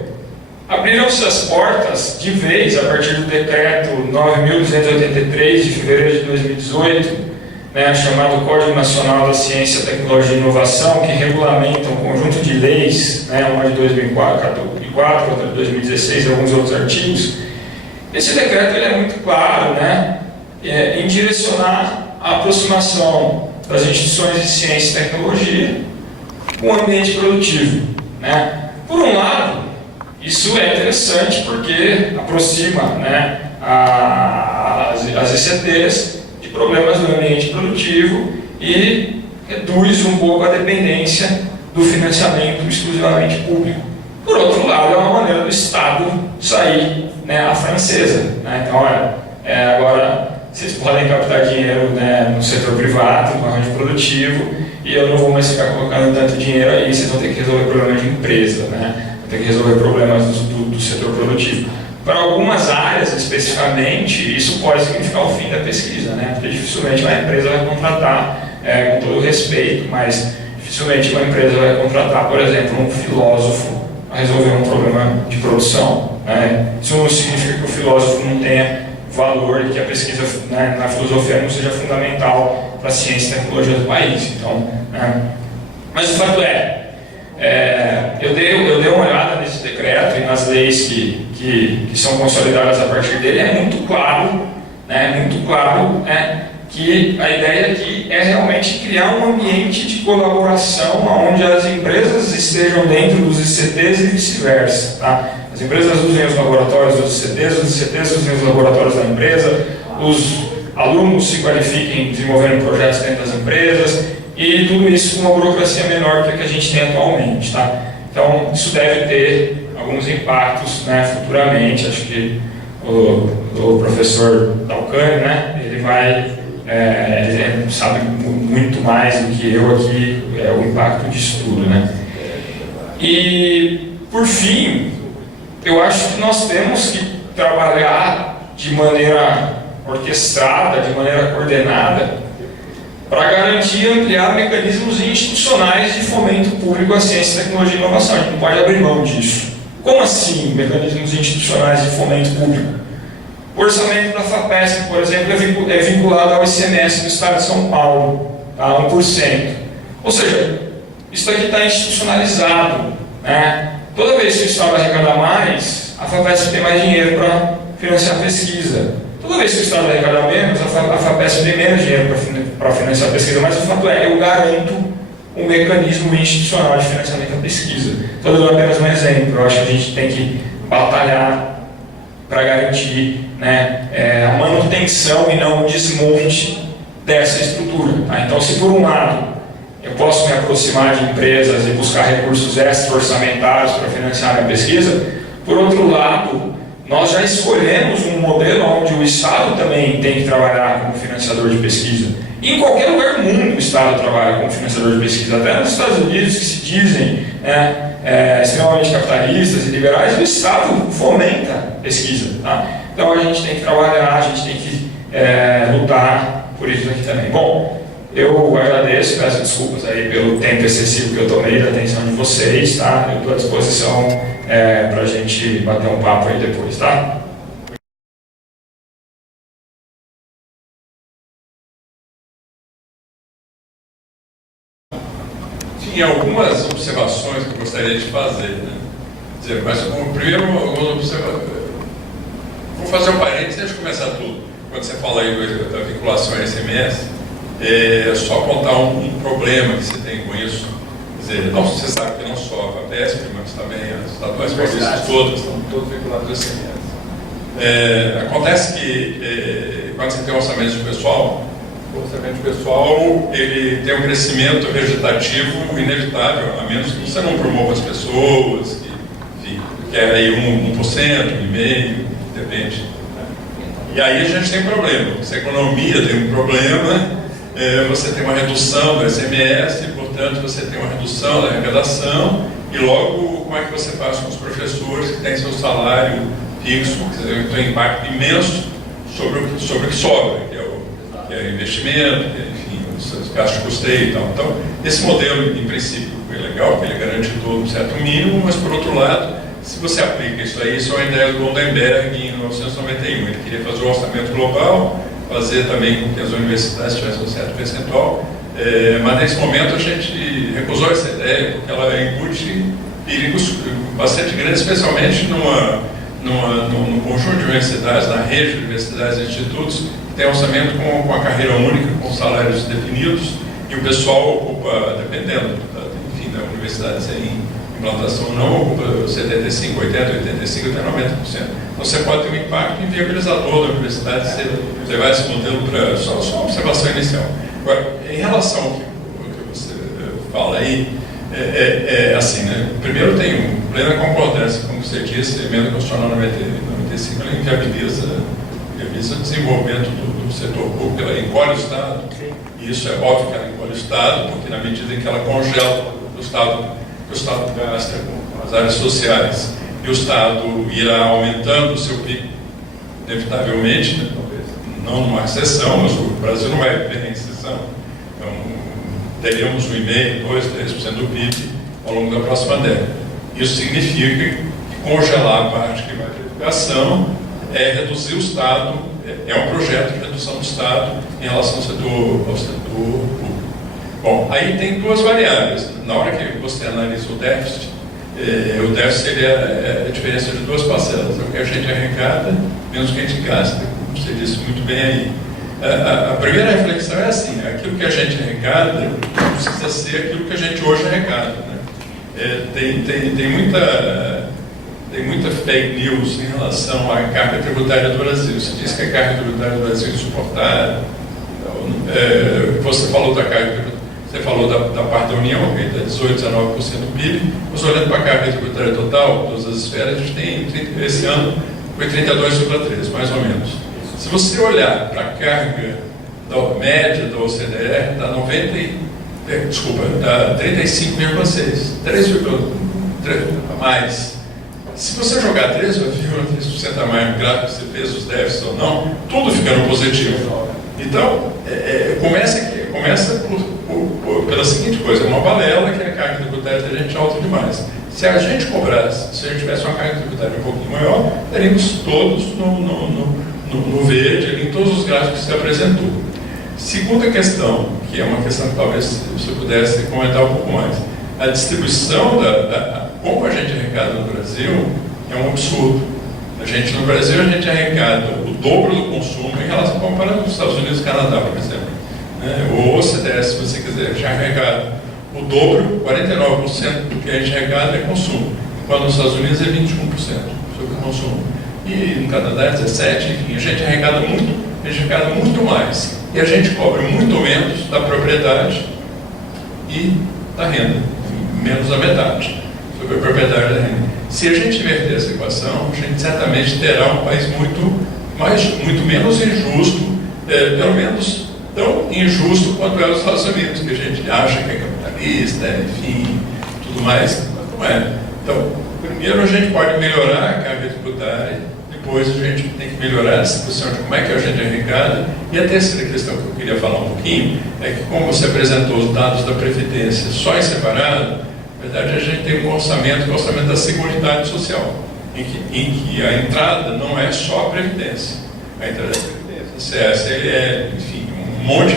abriram-se as portas de vez a partir do decreto 9.283 de fevereiro de 2018, né, chamado Código Nacional da Ciência, Tecnologia e Inovação, que regulamenta um conjunto de leis, né, uma de 2004, outra de 2016 e alguns outros artigos. Esse decreto ele é muito claro, né, em direcionar a aproximação das instituições de ciência e tecnologia com o ambiente produtivo. Né. Por um lado, isso é interessante porque aproxima, né, as ICTs de problemas do ambiente produtivo e reduz um pouco a dependência do financiamento exclusivamente público. Por outro lado, é uma maneira do Estado sair, né, à francesa. Né? Então, agora vocês podem captar dinheiro, né, no setor privado, no arranjo produtivo, e eu não vou mais ficar colocando tanto dinheiro aí, vocês vão ter que resolver problemas de empresa, né? Vão ter que resolver problemas do setor produtivo. Para algumas áreas, especificamente, isso pode significar o fim da pesquisa, né? Porque dificilmente uma empresa vai contratar, com todo respeito, mas dificilmente uma empresa vai contratar, por exemplo, um filósofo a resolver um problema de produção. Né? Isso não significa que o filósofo não tenha valor e que a pesquisa, né, na filosofia não seja fundamental para a ciência e tecnologia do país. Então, né? Mas o fato eu dei uma olhada nesse decreto e nas leis que são consolidadas a partir dele. É muito claro, né, que a ideia aqui é realmente criar um ambiente de colaboração onde as empresas estejam dentro dos ICTs e vice-versa. Tá? As empresas usem os laboratórios dos ICTs, os ICTs usem os laboratórios da empresa, os alunos se qualifiquem desenvolvendo projetos dentro das empresas, e tudo isso com uma burocracia menor que a que a gente tem atualmente. Tá? Então, isso deve ter alguns impactos, né, futuramente. Acho que o professor Dalcani, né, ele sabe muito mais do que eu aqui o impacto disso tudo, né. E, por fim, eu acho que nós temos que trabalhar de maneira orquestrada, de maneira coordenada, para garantir e ampliar mecanismos institucionais de fomento público à ciência, tecnologia e inovação. A gente não pode abrir mão disso. Como assim, mecanismos institucionais de fomento público? O orçamento da FAPESP, por exemplo, é vinculado ao ICMS do Estado de São Paulo, a 1%. Ou seja, isso aqui está institucionalizado, né? Toda vez que o Estado arrecada mais, a FAPESP tem mais dinheiro para financiar a pesquisa. Toda vez que o Estado arrecada menos, a FAPESP tem menos dinheiro para financiar a pesquisa. Mas o fato é, eu garanto um mecanismo institucional de financiamento da pesquisa. Estou dando apenas um exemplo. Eu acho que a gente tem que batalhar para garantir, né, a manutenção e não o desmonte dessa estrutura. Tá? Então, se por um lado eu posso me aproximar de empresas e buscar recursos extra-orçamentários para financiar a pesquisa, por outro lado, nós já escolhemos um modelo onde o Estado também tem que trabalhar como financiador de pesquisa. E em qualquer lugar do mundo o Estado trabalha como financiador de pesquisa, até nos Estados Unidos, que se dizem extremamente capitalistas e liberais, o Estado fomenta pesquisa. Tá? Então a gente tem que trabalhar, a gente tem que lutar por isso aqui também. Bom, eu agradeço, peço desculpas aí pelo tempo excessivo que eu tomei da atenção de vocês, tá? Eu estou à disposição para a gente bater um papo aí depois, tá? Tinha algumas observações que eu gostaria de fazer, né? Mas primeiro, vou fazer um parênteses antes de começar tudo. Quando você fala aí da vinculação ao ICMS, é só apontar um problema que você tem com isso. Quer dizer, você sabe que não só a FAPESP, mas também as estaduais paulistas todas estão todos vinculados ao ICMS. Acontece que quando você tem um orçamento de pessoal, o orçamento pessoal ele tem um crescimento vegetativo inevitável, a menos que você não promova as pessoas, que quer aí 1%, 1,5%, depende. E aí a gente tem um problema. Se a economia tem um problema, você tem uma redução do ICMS, portanto você tem uma redução da arrecadação, e logo como é que você faz com os professores que têm seu salário fixo, que tem um impacto imenso sobre o que sobra, que é o investimento, enfim, os gastos de custeio e tal. Então, esse modelo, em princípio, é legal, porque ele garante todo um certo mínimo, mas, por outro lado, se você aplica isso aí, isso é uma ideia do Goldenberg em 1991. Ele queria fazer um orçamento global, fazer também com que as universidades tivessem um certo percentual, mas, nesse momento, a gente recusou essa ideia, porque ela incute perigos bastante grandes, especialmente num conjunto de universidades, na rede de universidades e institutos, que tem orçamento com a carreira única, com salários definidos, e o pessoal ocupa, dependendo, enfim, da universidade ser em implantação ou não, ocupa 75%, 80%, 85%, até 90%. Então você pode ter um impacto inviabilizador da universidade se levar esse modelo para só uma observação inicial. Agora, em relação ao que você fala aí, assim, né? Primeiro tem um plena concordância, como você disse, a emenda constitucional 95, ela inviabiliza o desenvolvimento do setor público, ela encolhe o Estado, e isso é óbvio que ela encolhe o Estado, porque na medida em que ela congela o Estado gasta com as áreas sociais, e o Estado irá aumentando o seu PIB, inevitavelmente, né? Talvez não numa recessão, mas o Brasil não vai viver em recessão, então teremos 1,5%, 2%, 3% do PIB ao longo da próxima década. Isso significa que congelar a parte que vai para a educação é reduzir o Estado, é um projeto de redução do Estado em relação ao setor público. Bom, aí tem duas variáveis. Na hora que você analisa o déficit ele é a diferença de duas parcelas. É o que a gente arrecada menos o que a gente gasta, como você disse muito bem aí. A primeira reflexão é assim, aquilo que a gente arrecada não precisa ser aquilo que a gente hoje arrecada, né? Tem muita fake news em relação à carga tributária do Brasil. Se diz que a carga tributária do Brasil é insuportável. Você falou da carga tributária. Você falou da parte da União, que está 18%, 19% do PIB, mas olhando para a carga tributária total, todas as esferas, a gente tem, esse ano, foi 32,3%, mais ou menos. Se você olhar para a carga da média da OCDE, está 35,6%, 3,3% a mais. Se você jogar 3,3% a mais, claro que você fez os déficits ou não, tudo fica no positivo. Então, começa pela seguinte coisa, uma balela que a carga tributária da gente é alta demais. Se a gente cobrasse, se a gente tivesse uma carga tributária um pouquinho maior, estaríamos todos no verde, ali, em todos os gráficos que você apresentou. Segunda questão, que é uma questão que talvez você pudesse comentar um pouco mais, a distribuição como a gente arrecada no Brasil é um absurdo. No Brasil, a gente arrecada o dobro do consumo em relação comparado com os Estados Unidos e Canadá, por exemplo. O OCDE, se você quiser, já arrecada o dobro, 49% do que a gente arrecada é consumo, enquanto nos Estados Unidos é 21% sobre o consumo. E no Canadá é 17%, enfim, a gente arrecada muito mais. E a gente cobra muito menos da propriedade e da renda, menos da metade sobre a propriedade da renda. Se a gente inverter essa equação, a gente certamente terá um país muito menos injusto, pelo menos tão injusto quanto é os Estados Unidos, que a gente acha que é capitalista, enfim, tudo mais, mas não é. Então, primeiro a gente pode melhorar a carga tributária, depois a gente tem que melhorar a distribuição de como é que a gente arrecada. E a terceira questão que eu queria falar um pouquinho é que, como você apresentou os dados da Previdência só em separado, na verdade, a gente tem um orçamento, que é o orçamento da Seguridade Social, em que a entrada não é só a Previdência. A entrada é a Previdência, CSLL, enfim, um monte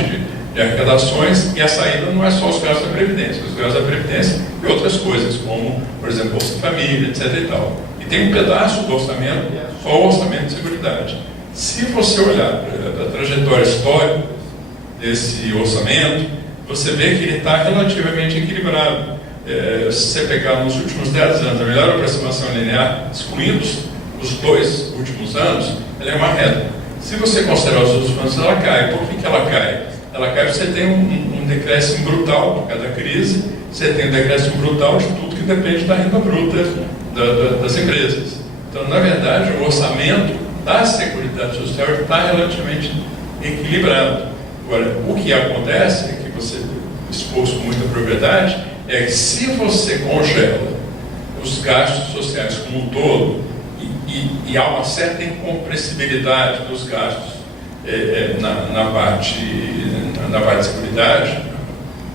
de arrecadações, e a saída não é só os gastos da Previdência, os gastos da Previdência e outras coisas, como, por exemplo, Bolsa Família, etc. e tal. E tem um pedaço do orçamento, só o orçamento de Seguridade. Se você olhar para a trajetória histórica desse orçamento, você vê que ele está relativamente equilibrado. Se você pegar nos últimos 10 anos, a melhor aproximação linear, excluindo os 2 últimos anos, ela é uma reta. Se você considerar os outros anos, ela cai. Por que ela cai? Ela cai porque você tem um decréscimo brutal por cada crise, você tem um decréscimo brutal de tudo que depende da renda bruta das empresas. Então, na verdade, o orçamento da Seguridade Social está relativamente equilibrado. Agora, o que acontece, que você expôs com muita propriedade, é que se você congela os gastos sociais como um todo e há uma certa incompressibilidade dos gastos na parte de seguridade,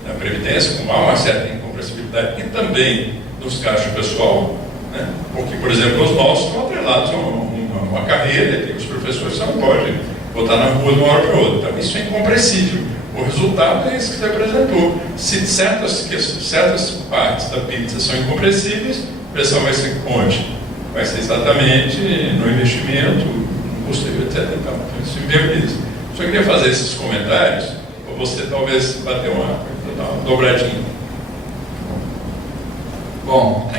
na Previdência, como há uma certa incompressibilidade, e também nos gastos pessoal, né? Porque, por exemplo, os nossos estão atrelados a uma carreira, que os professores não podem botar na rua de uma hora para outra. Então, isso é incompressível. O resultado é esse que você apresentou. Se certas partes da pizza são incompressíveis, a pressão vai ser onde? Vai ser exatamente no investimento, no custo, etc. Então, isso inviabiliza. Só queria fazer esses comentários para você talvez bater uma dobradinha. Bom,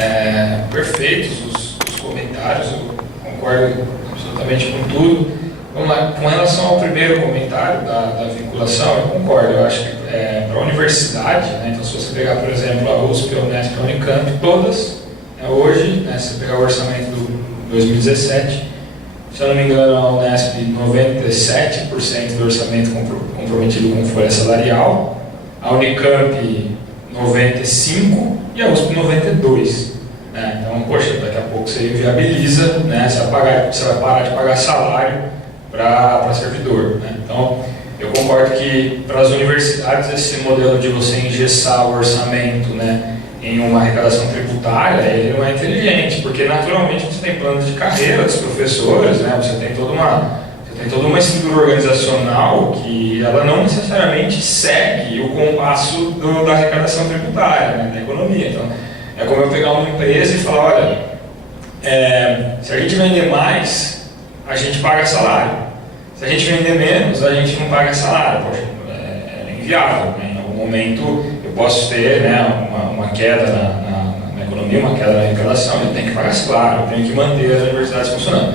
perfeitos os comentários, eu concordo absolutamente com tudo. Vamos lá, com relação ao primeiro comentário da vinculação, eu concordo. Eu acho que para a universidade, né, então se você pegar, por exemplo, a USP, a Unesp, a Unicamp, todas, hoje, né, se você pegar o orçamento do 2017, se eu não me engano, a Unesp 97% do orçamento comprometido com folha salarial, a Unicamp 95% e a USP 92%. Né? Então, poxa, daqui a pouco você inviabiliza, né? Você vai parar de pagar salário para servidor. Né? Então, eu concordo que para as universidades esse modelo de você engessar o orçamento, né, em uma arrecadação tributária, ele não é inteligente, porque naturalmente você tem planos de carreira dos professores, né? Você tem toda uma estrutura organizacional que ela não necessariamente segue o compasso da arrecadação tributária, né, da economia. Então, é como eu pegar uma empresa e falar, olha, se a gente vender mais, a gente paga salário. Se a gente vender menos, a gente não paga salário. Poxa, é inviável. Né? Em algum momento eu posso ter, né, uma queda na economia, uma queda na arrecadação, eu tenho que pagar salário, eu tenho que manter as universidades funcionando.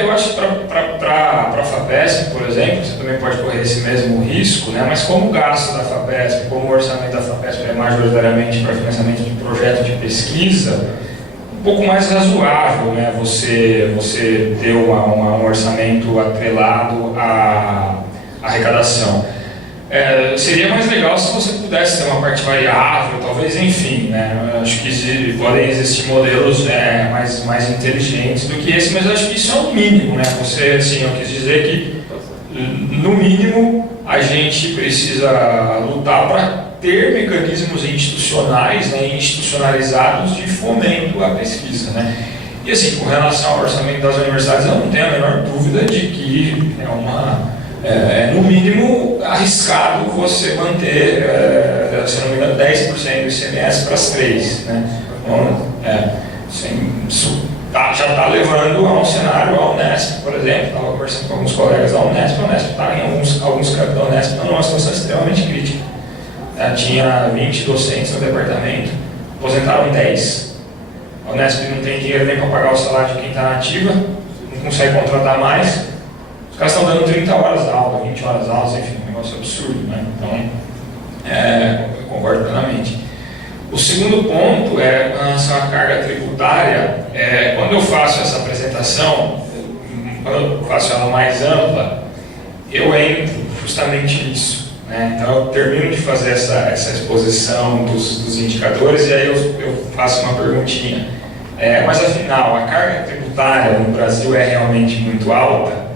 Eu acho que para a FAPESP, por exemplo, exemplo, você também pode correr esse mesmo risco, né? Mas como o gasto da FAPESP, como o orçamento da FAPESP é majoritariamente para financiamento de projeto de pesquisa, um pouco mais razoável, né? Você ter um orçamento atrelado à arrecadação. Seria mais legal se você pudesse ter uma parte variável, talvez, enfim, né? Eu acho que podem existir modelos mais inteligentes do que esse, mas eu acho que isso é o mínimo, né? Eu quis dizer que, no mínimo, a gente precisa lutar para ter mecanismos institucionais, né, institucionalizados de fomento à pesquisa, né? E assim, com relação ao orçamento das universidades, eu não tenho a menor dúvida de que no mínimo, arriscado você manter, se não me engano, 10% do ICMS para as 3. Né? Então, isso já está levando a um cenário, a Unesp, por exemplo, estava conversando com alguns colegas da Unesp, a Unesp está em alguns campos da Unesp numa situação extremamente crítica. Tinha 20 docentes no departamento, aposentaram 10. A Unesp não tem dinheiro nem para pagar o salário de quem está na ativa, não consegue contratar mais. Os caras estão dando 30 horas de aula, 20 horas de aula, enfim, um negócio absurdo, né? Então, eu concordo plenamente. O segundo ponto é com relação à carga tributária. Quando eu faço essa apresentação, quando eu faço ela mais ampla, eu entro justamente nisso, né? Então, eu termino de fazer essa exposição dos indicadores e aí eu faço uma perguntinha. Mas, afinal, a carga tributária no Brasil é realmente muito alta?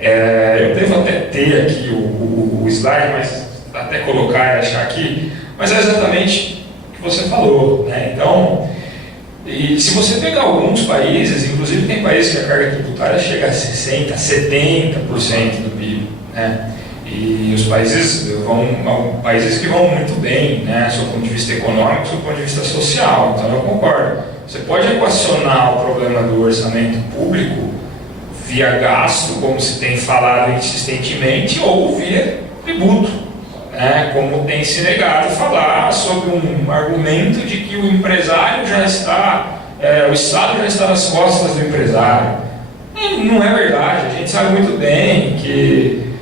Eu devo até ter aqui o slide, mas até colocar e achar aqui, mas é exatamente o que você falou, né? Então, e se você pegar alguns países, inclusive tem países que a carga tributária chega a 60%, 70% do PIB, né? E os países que vão muito bem, né? Do ponto de vista econômico, do ponto de vista social. Então eu concordo. Você pode equacionar o problema do orçamento público via gasto, como se tem falado insistentemente, ou via tributo, né? Como tem se negado falar sobre um argumento de que o empresário já está, o Estado já está nas costas do empresário. Não é verdade, a gente sabe muito bem que,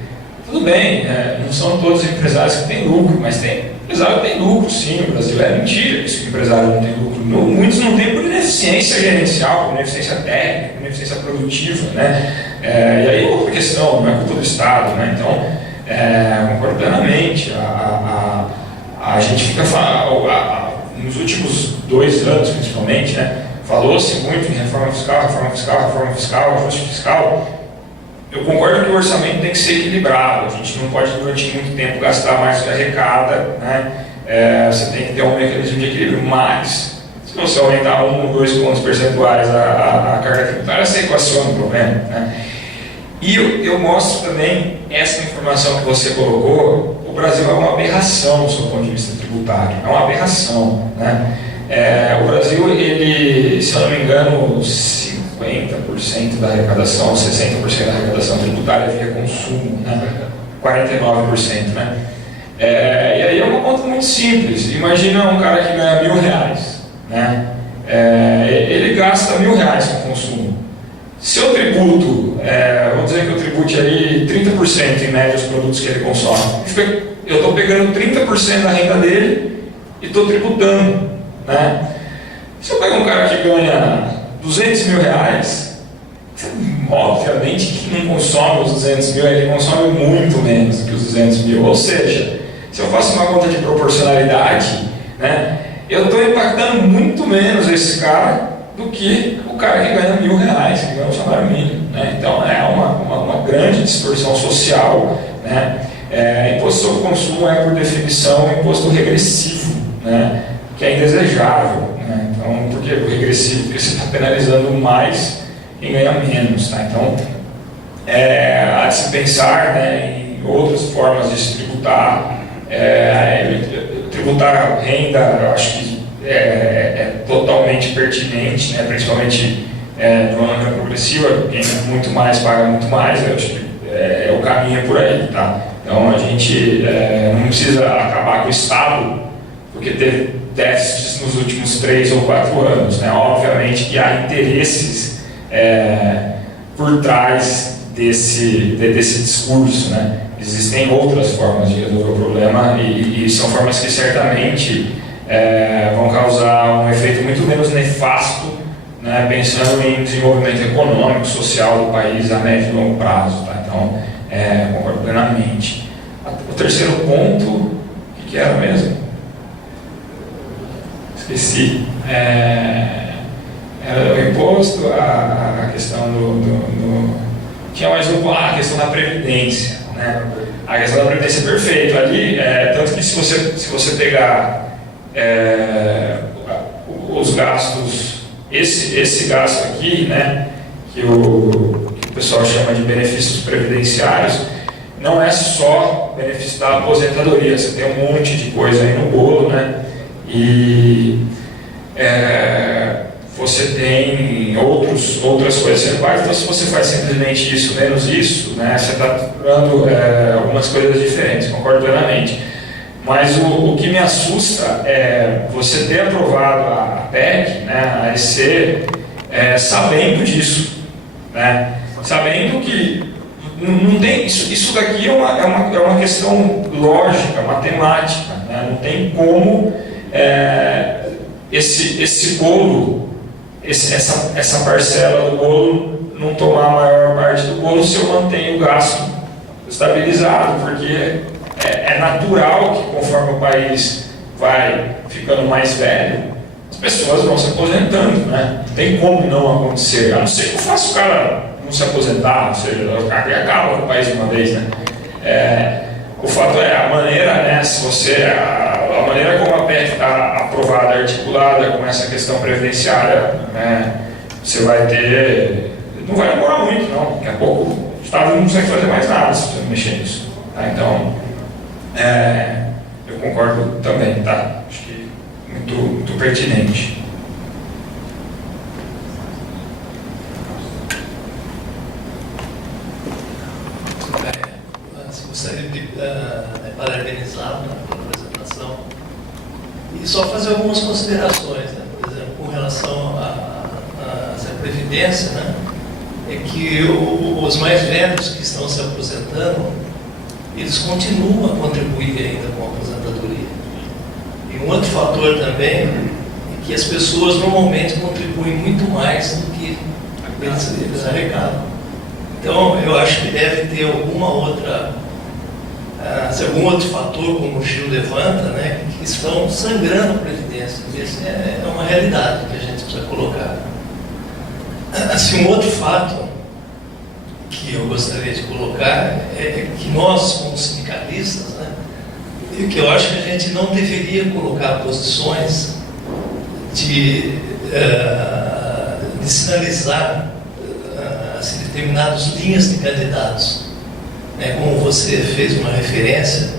tudo bem, não são todos os empresários que têm lucro, mas tem empresário que tem lucro, sim. O Brasil é mentira que o empresário não tem lucro. Muitos não têm por ineficiência gerencial, por ineficiência técnica, por ineficiência produtiva, né? E aí é outra questão, não é culpa do Estado, né? Então, concordo plenamente. A gente fica nos últimos 2 anos, principalmente, né? Falou-se muito em reforma fiscal, ajuste fiscal. Eu concordo que o orçamento tem que ser equilibrado. A gente não pode, durante muito tempo, gastar mais do que arrecada, né? Você tem que ter um mecanismo de equilíbrio, mas se você aumentar 1 ou 2 pontos percentuais a carga tributária, você equaciona o problema, né? E eu mostro também essa informação que você colocou. O Brasil é uma aberração do seu ponto de vista tributário, é uma aberração, né? O Brasil, ele, se eu não me engano, 50% da arrecadação, 60% da arrecadação tributária via consumo, né? 49%, né? E aí é uma conta muito simples. Imagina um cara que ganha R$1.000, né? Ele gasta R$1.000 com consumo. Se eu tributo, vamos dizer que eu tribute ali 30% em média os produtos que ele consome, eu estou pegando 30% da renda dele e estou tributando, né? Se eu pego um cara que ganha R$200.000, obviamente que não consome os 200 mil, ele consome muito menos do que os 200 mil. Ou seja, se eu faço uma conta de proporcionalidade, né, eu estou impactando muito menos esse cara do que o cara que ganha R$1.000, que ganha um salário mínimo, né? Então é uma grande distorção social, né? Imposto sobre consumo é, por definição, um imposto regressivo, né, que é indesejável, né? Então, porque o regressivo, porque você está penalizando mais quem ganha menos, tá? Então, há de se pensar, né, em outras formas de se tributar. Tributar a renda, eu acho que é totalmente pertinente, né, principalmente de uma maneira progressiva. Quem muito mais paga muito mais, eu acho que o caminho é por aí, tá? Então, a gente não precisa acabar com o Estado, porque teve déficits nos últimos 3 ou 4 anos, né? Obviamente que há interesses por trás desse discurso, né? Existem outras formas de resolver o problema e são formas que certamente vão causar um efeito muito menos nefasto, né, pensando em desenvolvimento econômico, social do país a médio e longo prazo. Tá? Então, concordo plenamente. O terceiro ponto, o que era mesmo? Esqueci. Era o imposto, a questão tinha mais a questão da previdência, né? A questão da previdência é perfeito ali, tanto que se você pegar os gastos, esse gasto aqui, né, que o pessoal chama de benefícios previdenciários, não é só benefício da aposentadoria, você tem um monte de coisa aí no bolo, né? E você tem outras coisas sendo pagas, então se você faz simplesmente isso menos isso, né, você está procurando algumas coisas diferentes, concordo plenamente. Mas o que me assusta é você ter aprovado a PEC, né, a EC, sabendo disso, né, sabendo que não tem, isso daqui é uma questão lógica, matemática, né, não tem como esse bolo, essa parcela do bolo não tomar a maior parte do bolo se eu mantenho o gasto estabilizado, porque é natural que conforme o país vai ficando mais velho, as pessoas vão se aposentando, né? Não tem como não acontecer, a não ser que eu faça o cara não se aposentar, ou seja, acaba com o país de uma vez, né? O fato a maneira, né, a maneira como a PEC está aprovada, articulada com essa questão previdenciária, né, você vai ter, não vai demorar muito, não, daqui a pouco o Estado não consegue fazer mais nada se você não mexer nisso, tá? Então, eu concordo também, tá? Acho que muito pertinente. Gostaria de parabenizá-lo pela apresentação e só fazer algumas considerações, né? Por exemplo, com relação à Previdência, né? É que os mais velhos que estão se aposentando, eles continuam a contribuir ainda com a aposentadoria. E um outro fator também é que as pessoas normalmente contribuem muito mais do que eles arrecadam. Então, eu acho que deve ter algum outro fator, como o Gil levanta, né, que estão sangrando a Previdência. Isso é uma realidade que a gente precisa colocar. Assim, um outro fato que eu gostaria de colocar é que nós, como sindicalistas, né, e que eu acho que a gente não deveria colocar posições de sinalizar determinadas linhas de candidatos, né, como você fez uma referência,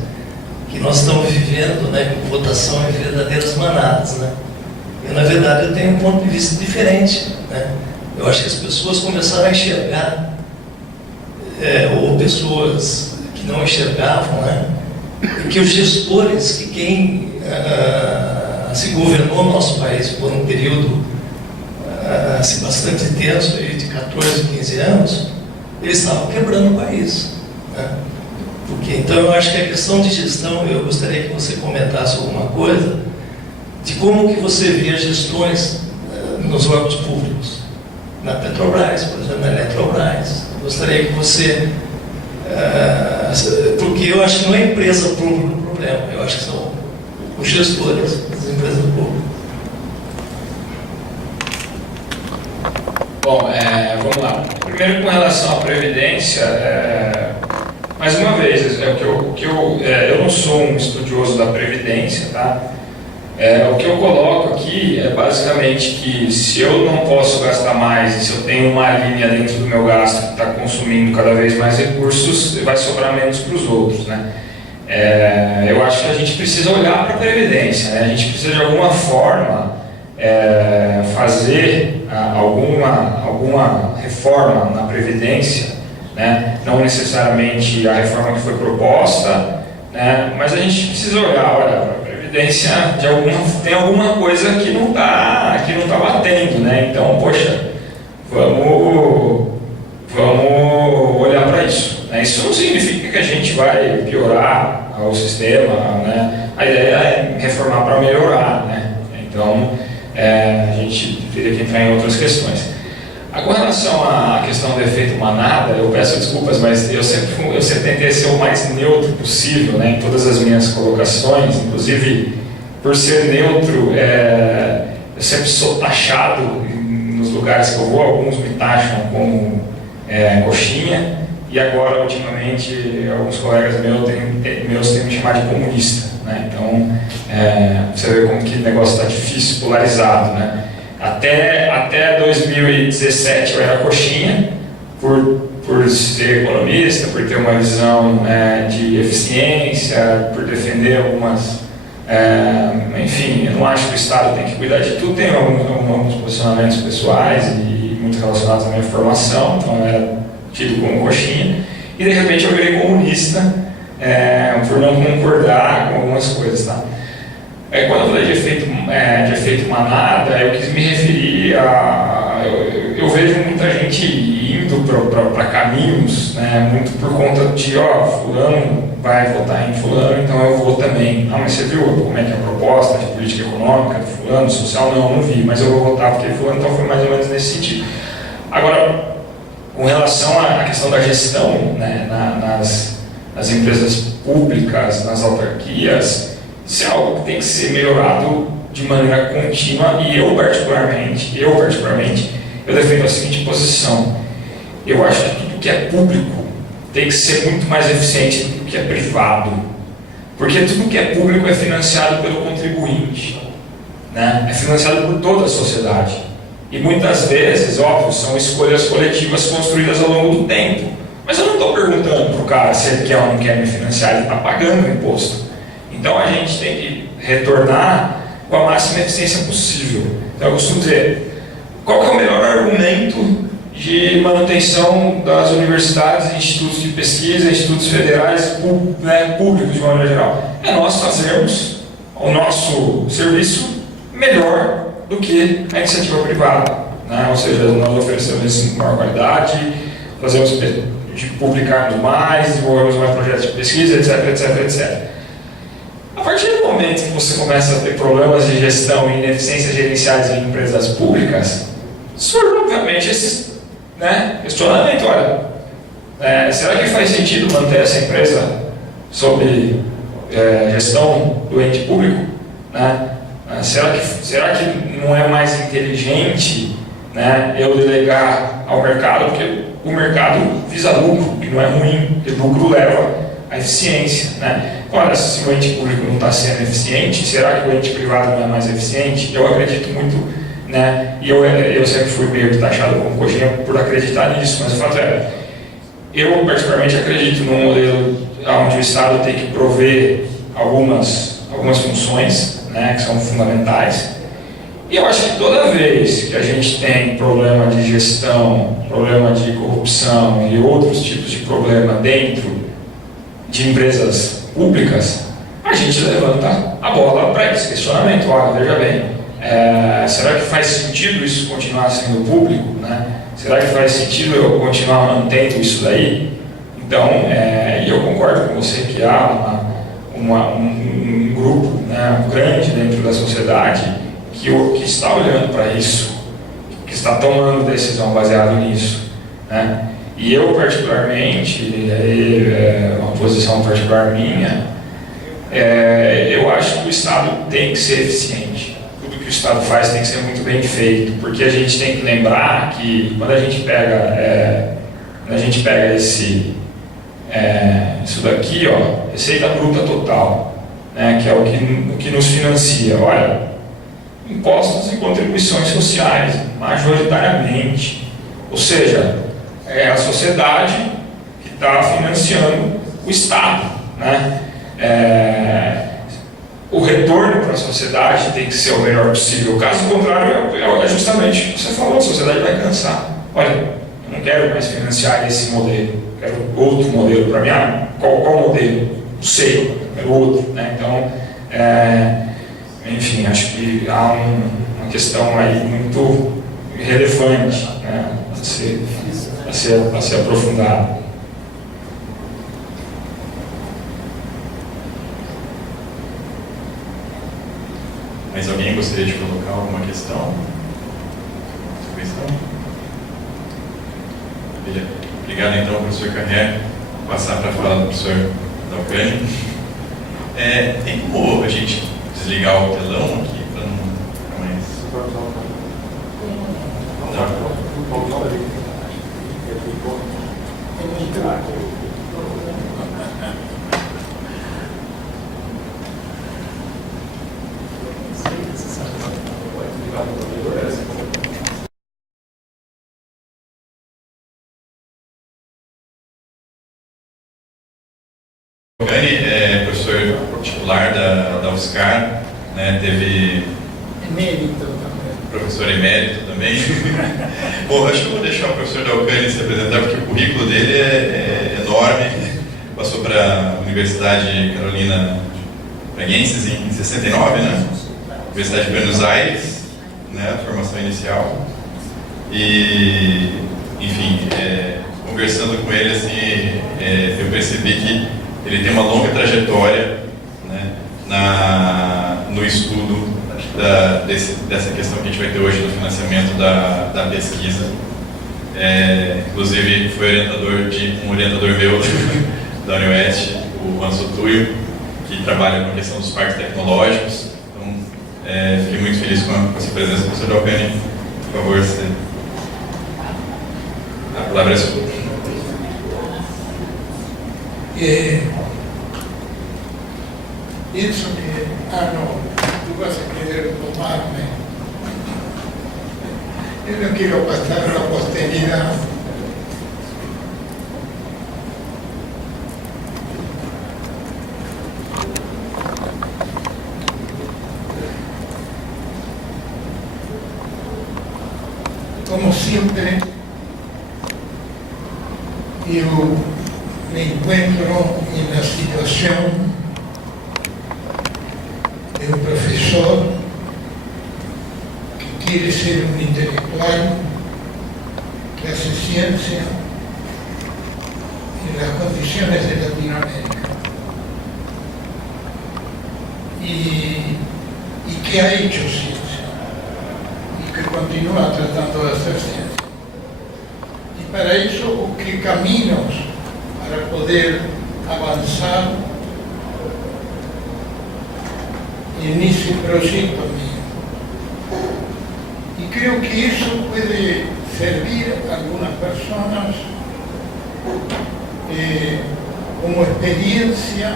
que nós estamos vivendo, né, com votação em verdadeiras manadas, né? Eu, na verdade, eu tenho um ponto de vista diferente, né? Eu acho que as pessoas começaram a enxergar, ou pessoas que não enxergavam, né, que os gestores, que quem se governou o nosso país por um período assim, bastante tenso, de 14, 15 anos, eles estavam quebrando o país, né? Porque, então, eu acho que a questão de gestão, eu gostaria que você comentasse alguma coisa de como que você vê as gestões nos órgãos públicos, na Petrobras, por exemplo, na Eletrobras. Eu gostaria que você, porque eu acho que não é a empresa pública o problema, eu acho que são os gestores das empresas públicas. Bom, vamos lá. Primeiro, com relação à Previdência, mais uma vez, eu não sou um estudioso da Previdência, tá? O que eu coloco aqui é basicamente que se eu não posso gastar mais e se eu tenho uma linha dentro do meu gasto que está consumindo cada vez mais recursos, vai sobrar menos para os outros, né? Eu acho que a gente precisa olhar para a Previdência, né? A gente precisa de alguma forma fazer alguma reforma na Previdência, né? Não necessariamente a reforma que foi proposta, né? Mas a gente precisa olhar para a Previdência, tem alguma coisa que não está batendo, né? Então, poxa, vamos olhar isso não significa que a gente vai piorar o sistema, né? A ideia é reformar para melhorar, né? Então, a gente teria que entrar em outras questões. Com relação à questão do efeito manada, eu peço desculpas, mas eu sempre tentei ser o mais neutro possível, né, em todas as minhas colocações, inclusive por ser neutro, eu sempre sou taxado nos lugares que eu vou, alguns me taxam como coxinha, e agora, ultimamente, alguns colegas meus têm me chamado de comunista, né? Então, você vê como que o negócio está difícil, polarizado, né? Até 2017 eu era coxinha, por ser economista, por ter uma visão de eficiência, por defender algumas... enfim, eu não acho que o Estado tem que cuidar de tudo, tem alguns posicionamentos pessoais e muito relacionados à minha formação, então eu era tido como coxinha, e de repente eu virei comunista por não concordar com algumas coisas, tá? Quando eu falei de efeito manada, eu quis me referir a... Eu vejo muita gente indo para caminhos, né, muito por conta de, fulano vai votar em fulano, então eu vou também. Mas você viu como é que é a proposta de política econômica do fulano, social? Não vi, mas eu vou votar porque fulano, então foi mais ou menos nesse sentido. Agora, com relação à questão da gestão, né, nas empresas públicas, nas autarquias, isso é algo que tem que ser melhorado de maneira contínua, e eu particularmente, eu defendo a seguinte posição: eu acho que tudo que é público tem que ser muito mais eficiente do que é privado, porque tudo que é público é financiado pelo contribuinte, né? É financiado por toda a sociedade, e muitas vezes, óbvio, são escolhas coletivas construídas ao longo do tempo, mas eu não estou perguntando para o cara se ele quer ou não quer me financiar, ele está pagando o imposto. Então a gente tem que retornar com a máxima eficiência possível. Então eu costumo dizer, qual que é o melhor argumento de manutenção das universidades, institutos de pesquisa, institutos federais, públicos de maneira geral? É nós fazermos o nosso serviço melhor do que a iniciativa privada, né? Ou seja, nós oferecemos isso com maior qualidade, fazemos publicarmos mais, desenvolvemos mais projetos de pesquisa, etc. A partir do momento que você começa a ter problemas de gestão e ineficiências gerenciais em empresas públicas, surge obviamente esse questionamento: olha, será que faz sentido manter essa empresa sob gestão do ente público? Né? Será que não é mais inteligente, né, eu delegar ao mercado? Porque o mercado visa lucro, que não é ruim, porque lucro leva à eficiência, né? Olha, se o ente público não está sendo eficiente, será que o ente privado não é mais eficiente? Eu acredito muito, né? E eu sempre fui meio taxado como coxinha por acreditar nisso, mas o fato é, eu particularmente acredito num modelo onde o Estado tem que prover algumas funções, né, que são fundamentais. E eu acho que toda vez que a gente tem problema de gestão, problema de corrupção e outros tipos de problema dentro de empresas públicas, a gente levanta a bola para esse questionamento. Olha, veja bem, será que faz sentido isso continuar sendo público? Né? Será que faz sentido eu continuar mantendo isso daí? Então, e eu concordo com você que há um grupo, né, grande dentro da sociedade que está olhando para isso, que está tomando decisão baseada nisso, né? E eu particularmente, uma posição particular minha, eu acho que o Estado tem que ser eficiente. Tudo que o Estado faz tem que ser muito bem feito, porque a gente tem que lembrar que quando a gente pega isso daqui, receita bruta total, né, que é o que nos financia. Olha, impostos e contribuições sociais, majoritariamente. Ou seja, é a sociedade que está financiando o Estado, né? O retorno para a sociedade tem que ser o melhor possível. Caso contrário, é justamente o que você falou: a sociedade vai cansar. Olha, eu não quero mais financiar esse modelo, quero outro modelo para mim. Qual modelo? Não sei, quero outro, né? Então, enfim, acho que há uma questão aí muito relevante, né, a ser aprofundada. Mais alguém gostaria de colocar alguma questão? Obrigado, então, professor Carré. Vou passar para a fala do professor Dalcani. Tem como a gente desligar o telão aqui para não ficar mais... Dalcani é professor titular da UFSCar, né, teve... Emérito também. Professor emérito também. Bom, acho que eu vou deixar o professor Dalcani se apresentar, porque o currículo dele é enorme. Passou para a Universidade Carolina Praguenses em 69, né? Universidade de Buenos Aires, né? A formação inicial. E, enfim, conversando com ele, assim, eu percebi que ele tem uma longa trajetória, né, no estudo dessa questão que a gente vai ter hoje do financiamento da pesquisa. Inclusive foi um orientador meu da UniOeste, o Anso Tuyo, que trabalha com a questão dos parques tecnológicos. Então, fiquei muito feliz com essa presença. Professor Dalcani, por favor, a palavra é sua. Pienso que, no, tú vas a querer tomarme. Yo no quiero pasar a la posteridad. Como siempre, yo me encuentro en la situación de un profesor que quiere ser un intelectual, que hace ciencia en las condiciones de Latinoamérica y que ha hecho ciencia y que continúa tratando de hacer ciencia. Y para eso busqué caminos para poder avanzar en ese proyecto mío. Y creo que eso puede servir a algunas personas como experiencia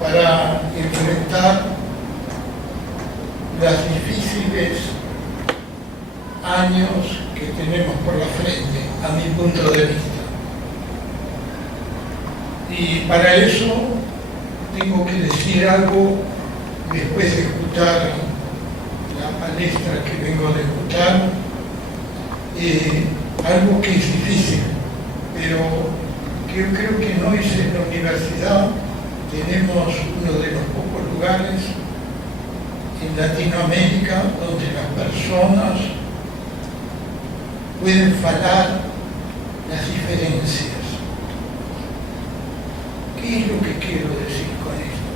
para enfrentar los difíciles años que tenemos por la frente, a mi punto de vista. Y para eso tengo que decir algo después de escuchar la palestra que vengo de escuchar, algo que es difícil, pero que yo creo que en hoy en la universidad tenemos uno de los pocos lugares en Latinoamérica donde las personas pueden falar las diferencias. ¿Qué es lo que quiero decir con esto?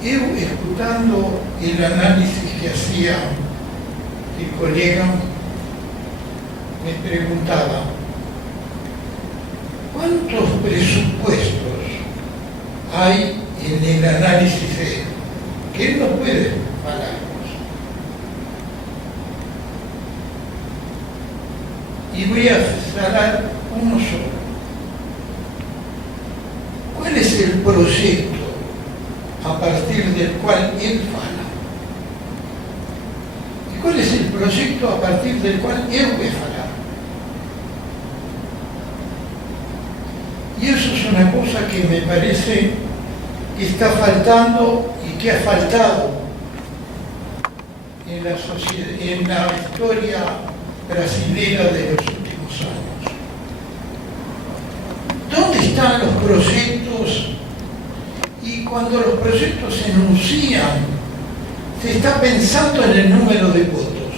Yo, escuchando el análisis que hacía el colega, me preguntaba, ¿cuántos presupuestos hay en el análisis de él? Que él no puede pagarlos. Y voy a señalar uno solo. ¿Cuál es el proyecto a partir del cual él fala? ¿Y cuál es el proyecto a partir del cual él va a falar? Y eso es una cosa que me parece que está faltando y que ha faltado en la sociedad, en la historia brasilera de los últimos años. ¿Dónde están los proyectos? Y cuando los proyectos se enuncian, se está pensando en el número de votos.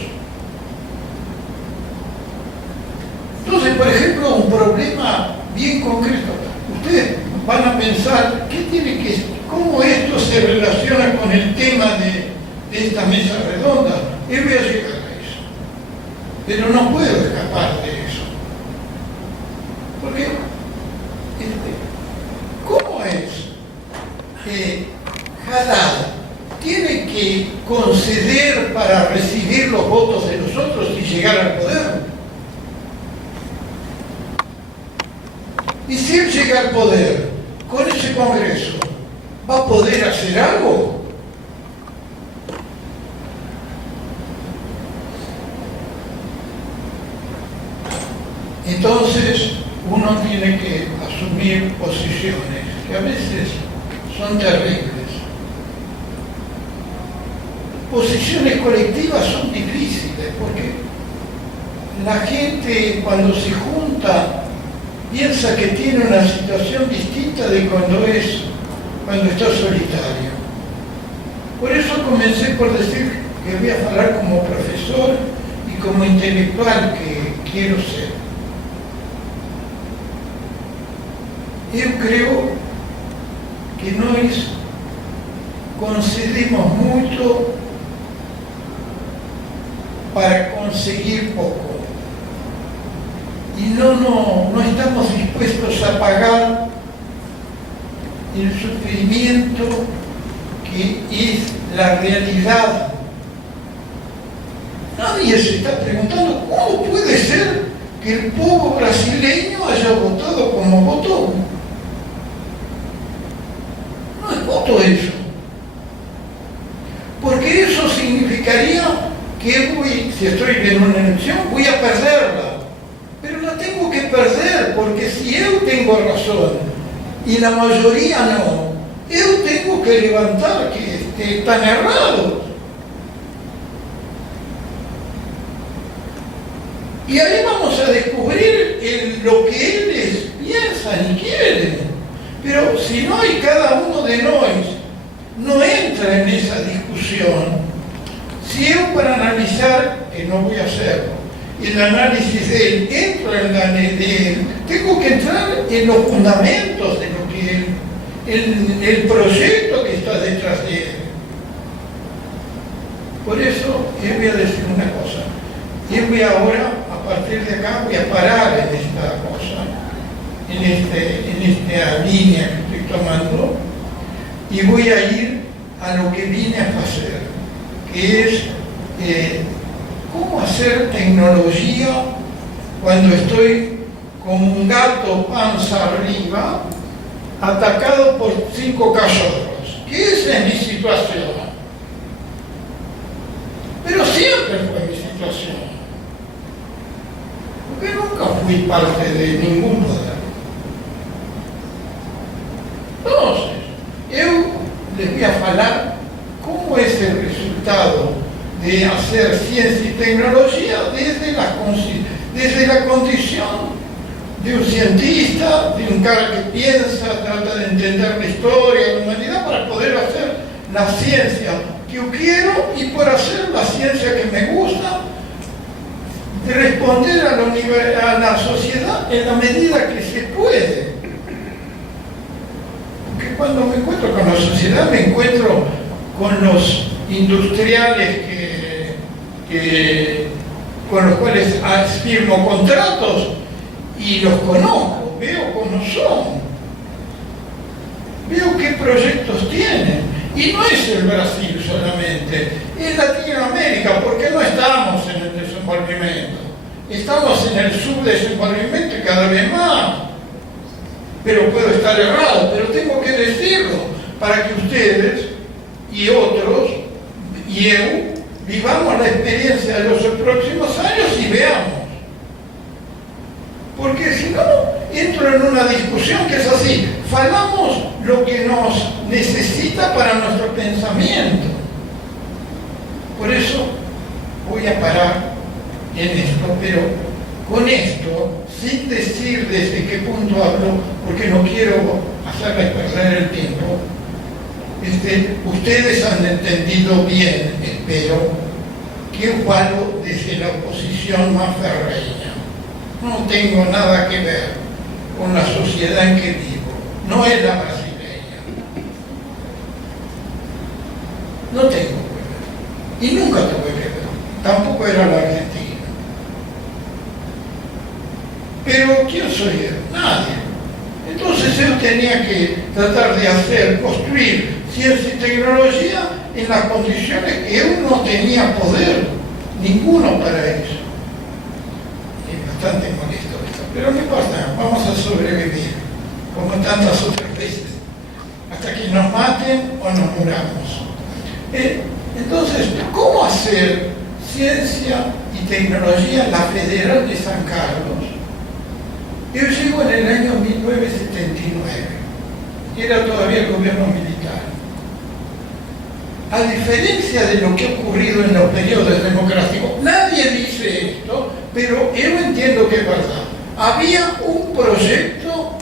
Entonces, por ejemplo, un problema bien concreto. Ustedes van a pensar, ¿qué tiene que cómo esto se relaciona con el tema de esta mesa redonda. Y voy a llegar a eso. Pero no puedo escapar de eso. Porque, ¿cómo es que Haddad tiene que conceder para recibir los votos de los otros y llegar al poder? Y si él llega al poder con ese Congreso, ¿va a poder hacer algo? Entonces uno tiene que asumir posiciones que a veces son terribles. Posiciones colectivas son difíciles porque la gente cuando se junta piensa que tiene una situación distinta de cuando está solitario. Por eso comencé por decir que voy a hablar como profesor y como intelectual que quiero ser. Yo creo que nós concedemos mucho para conseguir poco y no estamos dispuestos a pagar el sufrimiento que es la realidad. Nadie se está preguntando cómo puede ser que el pueblo brasileño haya votado como votó. No es voto eso, porque eso significaría que si estoy en una elección, voy a perderla. Pero la tengo que perder, porque si yo tengo razón y la mayoría no, yo tengo que levantar que están errados. Y ahí vamos a descubrir lo que ellos piensan y quieren. Pero si no hay cada uno de nosotros no entra en esa discusión, si yo para analizar, que no voy a hacerlo, el análisis de él, entro en la de él, tengo que entrar en los fundamentos de lo que el proyecto que está detrás de él. Por eso yo voy a decir una cosa. Yo voy ahora, a partir de acá, voy a parar en esta cosa, en esta línea que estoy tomando, y voy a ir a lo que vine a hacer, que es cómo hacer tecnología cuando estoy como un gato panza arriba, atacado por 5 cachorros, que esa es mi situación. Pero siempre fue mi situación, porque nunca fui parte de ningún poder. Entonces, yo les voy a hablar cómo es el resultado de hacer ciencia y tecnología desde la condición de un cientista, de un cara que piensa, trata de entender la historia de la humanidad para poder hacer la ciencia que yo quiero y por hacer la ciencia que me gusta, de responder a la sociedad en la medida que se puede. Porque cuando me encuentro con la sociedad me encuentro con los industriales con los cuales firmo contratos y los conozco, veo cómo son, veo qué proyectos tienen. Y no es el Brasil solamente, es Latinoamérica, porque no estamos en el desenvolvimiento, estamos en el subdesenvolvimiento y cada vez más. Pero puedo estar errado, pero tengo que decirlo para que ustedes y otros y yo vivamos la experiencia de los próximos años y veamos. Porque si no, entro en una discusión que es así. Falamos lo que nos necesita para nuestro pensamiento. Por eso voy a parar en esto, pero con esto, sin decir desde qué punto hablo, porque no quiero hacerles perder el tiempo, ustedes han entendido bien, espero, que yo hablo desde la oposición más ferreña. No tengo nada que ver con la sociedad en que vivo, no es la brasileña. Y nunca tuve que ver, tampoco era la Argentina. Pero ¿quién soy yo? Nadie. Entonces yo tenía que tratar de construir ciencia y tecnología en las condiciones que uno no tenía poder, ninguno para eso. Es bastante molesto esto, pero no importa, vamos a sobrevivir, como tantas otras veces, hasta que nos maten o nos muramos. Entonces, ¿cómo hacer ciencia y tecnología en la Federal de San Carlos? Yo llego en el año 1979, era todavía el gobierno militar. A diferencia de lo que ha ocurrido en los periodos democráticos, nadie dice esto, pero yo entiendo que es verdad. Había un proyecto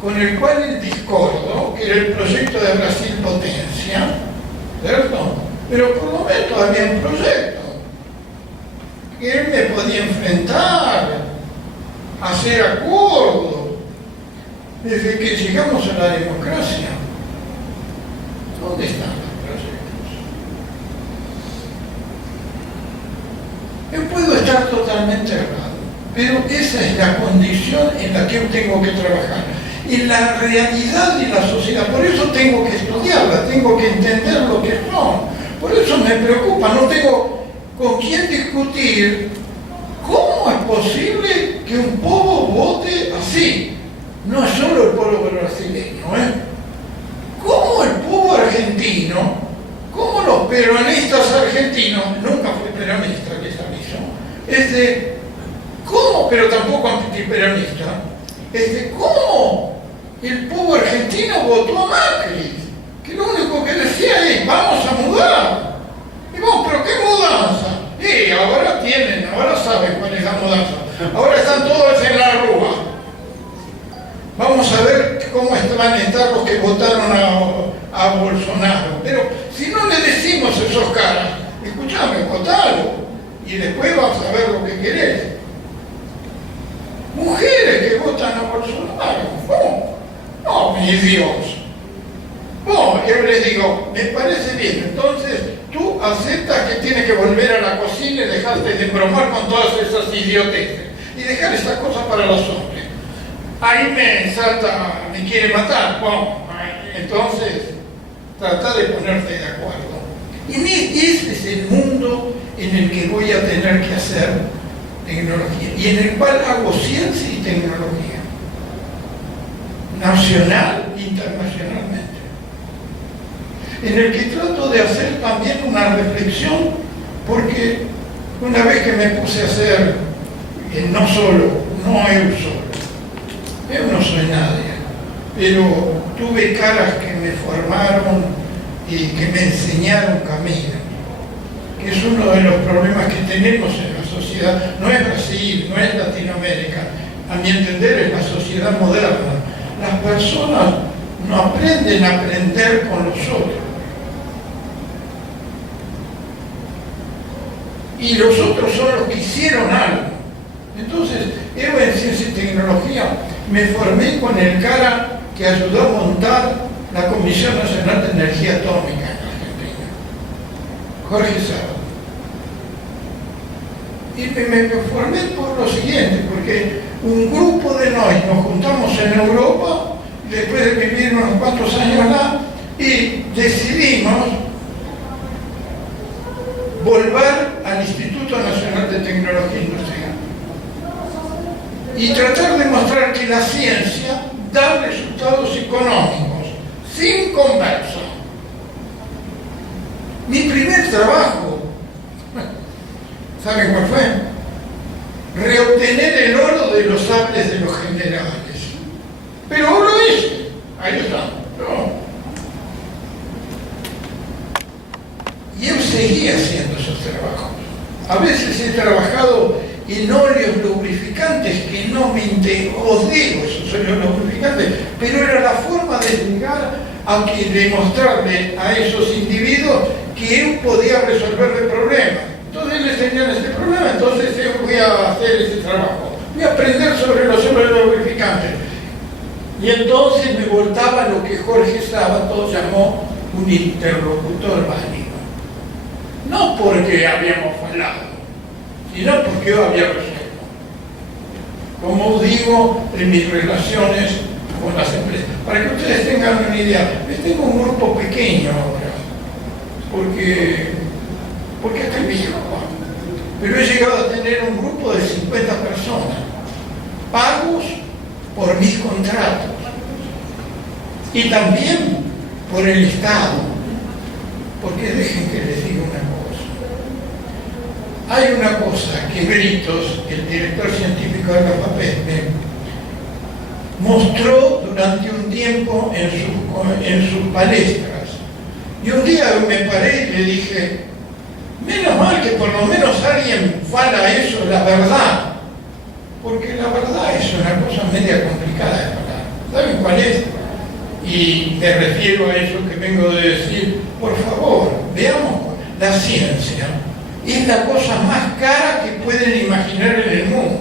con el cual el discordo, que era el proyecto de Brasil Potencia, ¿cierto? Pero por lo menos había un proyecto que él me podía enfrentar, hacer acuerdos. Desde que llegamos a la democracia, ¿dónde están los proyectos? Yo puedo estar totalmente errado, pero esa es la condición en la que yo tengo que trabajar. En la realidad de la sociedad, por eso tengo que estudiarla, tengo que entender lo que son. Por eso me preocupa, no tengo con quién discutir. ¿Cómo es posible que un pueblo vote así? No es solo el pueblo brasileño, ¿Cómo el pueblo argentino, cómo los peronistas argentinos, nunca fui peronista, que es aviso, ¿cómo, pero tampoco antiperonista, cómo el pueblo argentino votó a Macri? Que lo único que decía es, vamos a mudar. Y vos, ¿pero qué mudanza? Ahora saben cuál es la mudanza. Ahora están todos en la rúa. Vamos a ver cómo van a estar los que votaron a Bolsonaro. Pero si no le decimos a esos caras, escuchame, votalo, y después vas a ver lo que querés. Mujeres que votan a Bolsonaro. No, mi Dios. Yo les digo, me parece bien, entonces tú aceptas que tienes que volver a la cocina y dejarte de embromar con todas esas idioteces y dejar esas cosas para los hombres. Ahí me salta, me quiere matar. Entonces trata de ponerte de acuerdo. Y ese es el mundo en el que voy a tener que hacer tecnología y en el cual hago ciencia y tecnología, nacional e internacionalmente. En el que trato de hacer también una reflexión, porque una vez que me puse a hacer, no yo solo, yo no soy nadie, pero tuve caras que me formaron y que me enseñaron camino, que es uno de los problemas que tenemos en la sociedad. No es Brasil, no es Latinoamérica, a mi entender es la sociedad moderna. Las personas no aprenden a aprender con los otros. Y los otros son los que hicieron algo. Entonces, yo en ciencia y tecnología me formé con el cara que ayudó a montar la Comisión Nacional de Energía Atómica en Argentina, Jorge Sábado. Y me formé por lo siguiente, porque un grupo de nos juntamos en Europa, después de vivir unos cuantos años acá, y decidimos volver al Instituto Nacional de Tecnología Industrial y tratar de mostrar que la ciencia da resultados económicos, sin conversa. Mi primer trabajo, ¿saben cuál fue? Reobtener el oro de los sables de los generales. Pero oro es, ahí está. No. Y yo seguí haciendo esos trabajos. A veces he trabajado en óleos lubrificantes que no me odio esos óleos lubrificantes, pero era la forma de llegar a que demostrarle a esos individuos que yo podía resolver el problema. Entonces les tenían este problema, entonces yo voy a hacer ese trabajo. Voy a aprender sobre los óleos lubrificantes. Y entonces me voltaba lo que Jorge Sábato llamó un interlocutor válido. no porque habíamos fallado, sino porque yo había resuelto. Como digo en mis relaciones con las empresas, para que ustedes tengan una idea, yo tengo un grupo pequeño ahora, porque estoy viejo, pero he llegado a tener un grupo de 50 personas, pagos por mis contratos, y también por el Estado, porque dejen que les diga una cosa. Hay una cosa que Britos, el director científico de la FAPESP, mostró durante un tiempo en sus palestras. Y un día me paré y le dije, menos mal que por lo menos alguien fala eso, la verdad, porque la verdad es una cosa media complicada de falar. ¿Saben cuál es? Y me refiero a eso que vengo de decir, por favor, veamos, la ciencia es la cosa más cara que pueden imaginar en el mundo.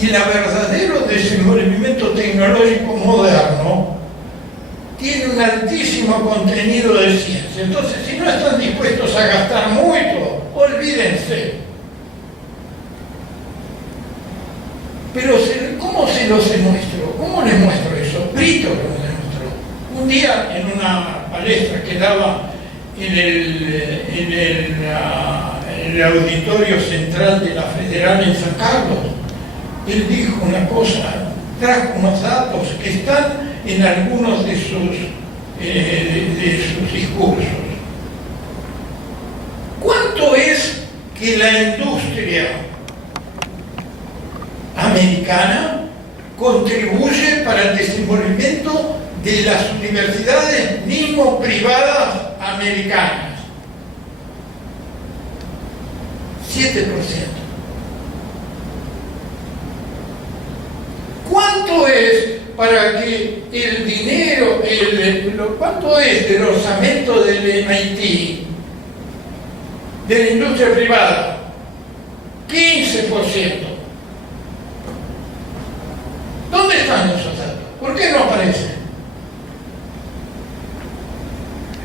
Y el verdadero desenvolvimiento tecnológico moderno tiene un altísimo contenido de ciencia. Entonces, si no están dispuestos a gastar mucho, olvídense. Pero, ¿cómo se los demuestro? ¿Cómo les muestro eso? Brito lo demostró. Un día, en una palestra que daba en el auditorio central de la Federal en San Carlos, él dijo una cosa, trajo unos datos que están en algunos de sus discursos. ¿Cuánto es que la industria americana contribuye para el desenvolvimiento de las universidades mismo privadas americanas? 7%. ¿Cuánto es para que el dinero, cuánto es del orzamento del MIT, de la industria privada? 15%. ¿Dónde están esos datos? ¿Por qué no aparecen?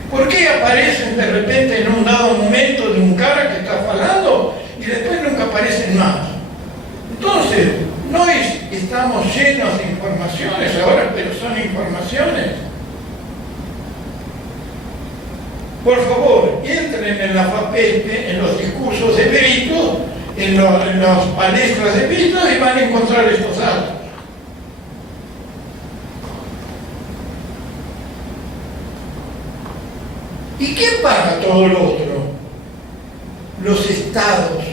¿Por qué aparecen de repente en un dado momento de un cara que está falando y después nunca aparecen más? Entonces, no estamos llenos de informaciones ahora, pero son informaciones. Por favor, entren en la FAPESP, en los discursos de Brito, en las palestras de Brito y van a encontrar estos datos. ¿Y quién paga todo lo otro? Los estados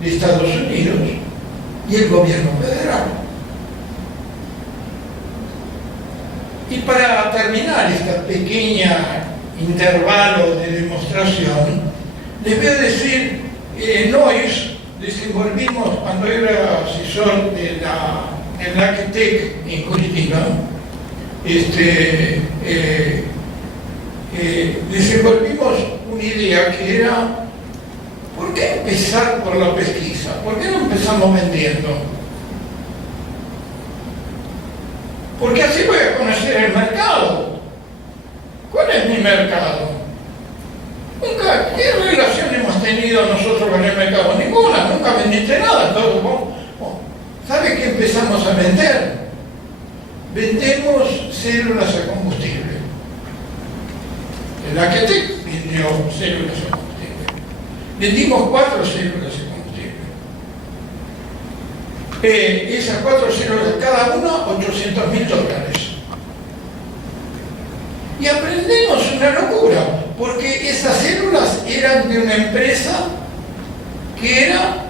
de Estados Unidos y el gobierno federal. Y para terminar esta pequeña intervalo de demostración, les voy a decir, NOIS desenvolvimos cuando era asesor de la ACTEC en Curitiba, desenvolvimos una idea que era, ¿por qué empezar por la pesquisa? ¿Por qué no empezamos vendiendo? Porque así voy a conocer el mercado. ¿Cuál es mi mercado? Nunca, ¿qué relación hemos tenido nosotros con el mercado? Ninguna, nunca vendiste nada. ¿Sabe qué empezamos a vender? Vendemos células a combustible. El ACTEC vendió células a combustible. Vendimos 4 células a combustible. Esas 4 células, cada una, $800.000. Y aprendemos una locura, porque esas células eran de una empresa que era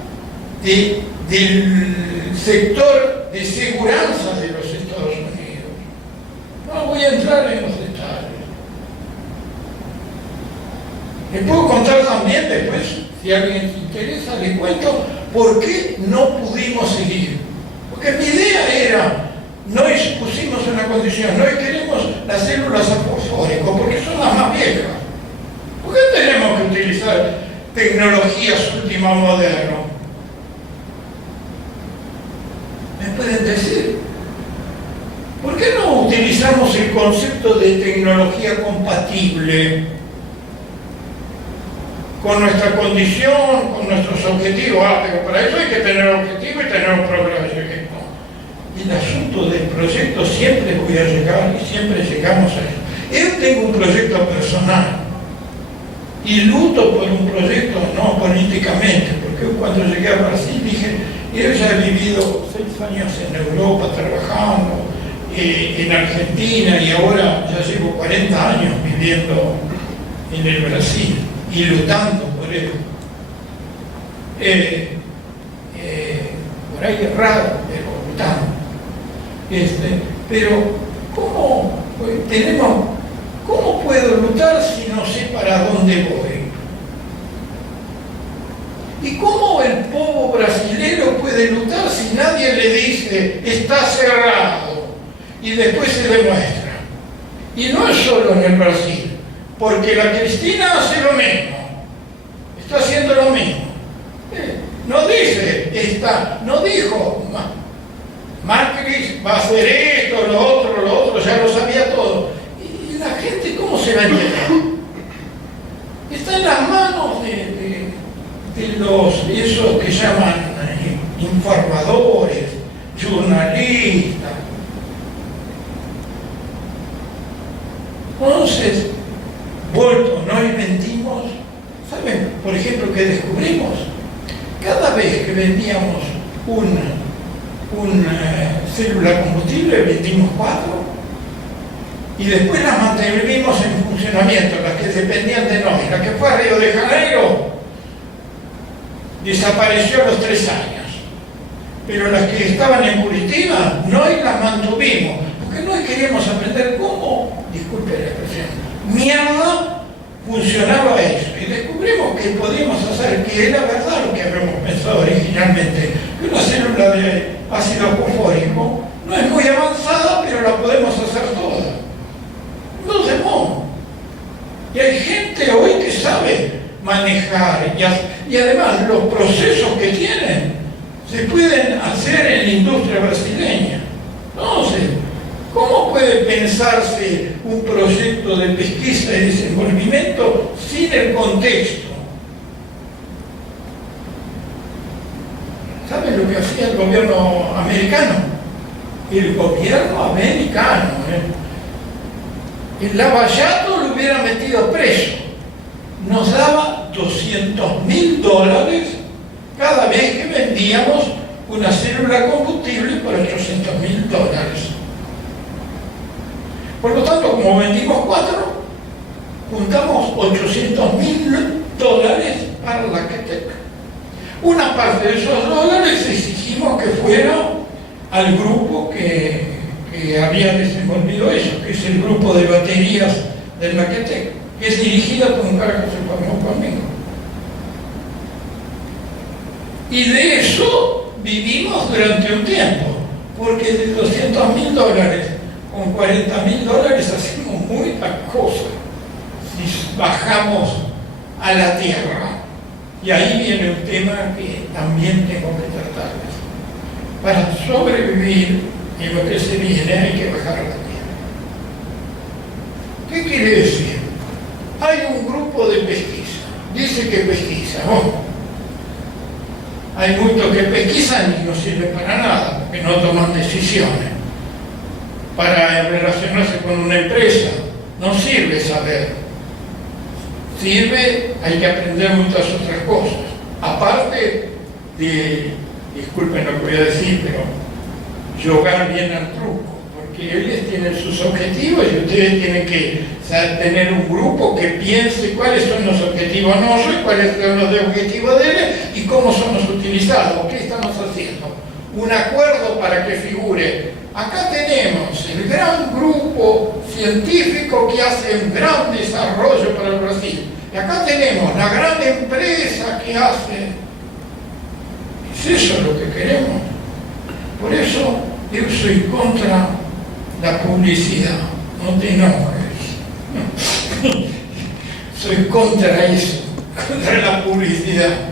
del sector de seguridad de los Estados Unidos. No voy a entrar en los detalles. Les puedo contar también después, si a alguien se interesa, les cuento por qué no pudimos seguir. Porque mi idea era, no pusimos una condición, no queremos las células a fosfórico porque son las más viejas. ¿Por qué tenemos que utilizar tecnologías última moderna? ¿Me pueden decir? ¿Por qué no utilizamos el concepto de tecnología compatible? con nuestra condición, con nuestros objetivos. Pero para eso hay que tener objetivos y tener un programa. Y el asunto del proyecto siempre voy a llegar y siempre llegamos a eso. Yo tengo un proyecto personal y luto por un proyecto, no políticamente, porque cuando llegué a Brasil dije, yo ya he vivido 6 años en Europa trabajando, en Argentina, y ahora ya llevo 40 años viviendo en el Brasil y lutando por él. Por ahí es raro, pero lutando. Pero ¿cómo puedo luchar si no sé para dónde voy? ¿Y cómo el pueblo brasileño puede luchar si nadie le dice está cerrado y después se demuestra? Y no es solo en el Brasil, porque la Cristina hace lo mismo, está haciendo lo mismo. No dijo Macri va a hacer esto, lo otro, ya lo sabía todo. ¿Y la gente cómo se va a enterar? Está en las manos de esos que llaman informadores, jornalistas. Entonces, Bolton, no inventimos. ¿Saben, por ejemplo, qué descubrimos? Cada vez que vendíamos una célula combustible, vendimos 4 y después las mantuvimos en funcionamiento, las que dependían de nosotros. La que fue a Río de Janeiro desapareció a los 3 años, pero las que estaban en Curitiba no las mantuvimos, porque no queríamos aprender cómo, disculpe la expresión, mierda funcionaba eso, y descubrimos que podíamos hacer, que era verdad lo que habíamos pensado originalmente, que una célula de ácido fosfórico no es muy avanzada, pero la podemos hacer toda. Entonces, no. Y hay gente hoy que sabe manejar, y además los procesos que tienen se pueden hacer en la industria brasileña. Entonces, ¿cómo puede pensarse un proyecto de pesquisa y desenvolvimiento sin el contexto? ¿Saben lo que hacía el gobierno americano? El gobierno americano, el Lavallato lo hubiera metido preso. Nos daba $200.000 cada vez que vendíamos una célula combustible por $800.000. Por lo tanto, como vendimos 4, juntamos $800.000 para la QTEC. Una parte de esos dólares exigimos que fuera al grupo que había desenvolvido eso, que es el grupo de baterías de la QTEC, que es dirigida por un cara que se formó conmigo. Y de eso vivimos durante un tiempo, porque de $200.000 con $40.000 hacemos muchas cosas si bajamos a la tierra. Y ahí viene un tema que también tengo que tratarles. Para sobrevivir en lo que se viene hay que bajar a la tierra. ¿Qué quiere decir? Hay un grupo de pesquisa, dice que pesquisa, hay muchos que pesquisan y no sirven para nada, porque no toman decisiones. Para relacionarse con una empresa no sirve saber. Sirve, hay que aprender muchas otras cosas. Aparte de, disculpen lo que voy a decir, pero jugar bien al truco, porque ellos tienen sus objetivos y ustedes tienen que tener un grupo que piense cuáles son los objetivos nuestros, cuáles son los objetivos de ellos y cómo somos utilizados, qué estamos haciendo. Un acuerdo para que figure. Acá tenemos el gran grupo científico que hace un gran desarrollo para el Brasil. Y acá tenemos la gran empresa que hace. ¿Es eso lo que queremos? Por eso yo soy contra la publicidad. No te enojes. Soy contra eso, contra la publicidad.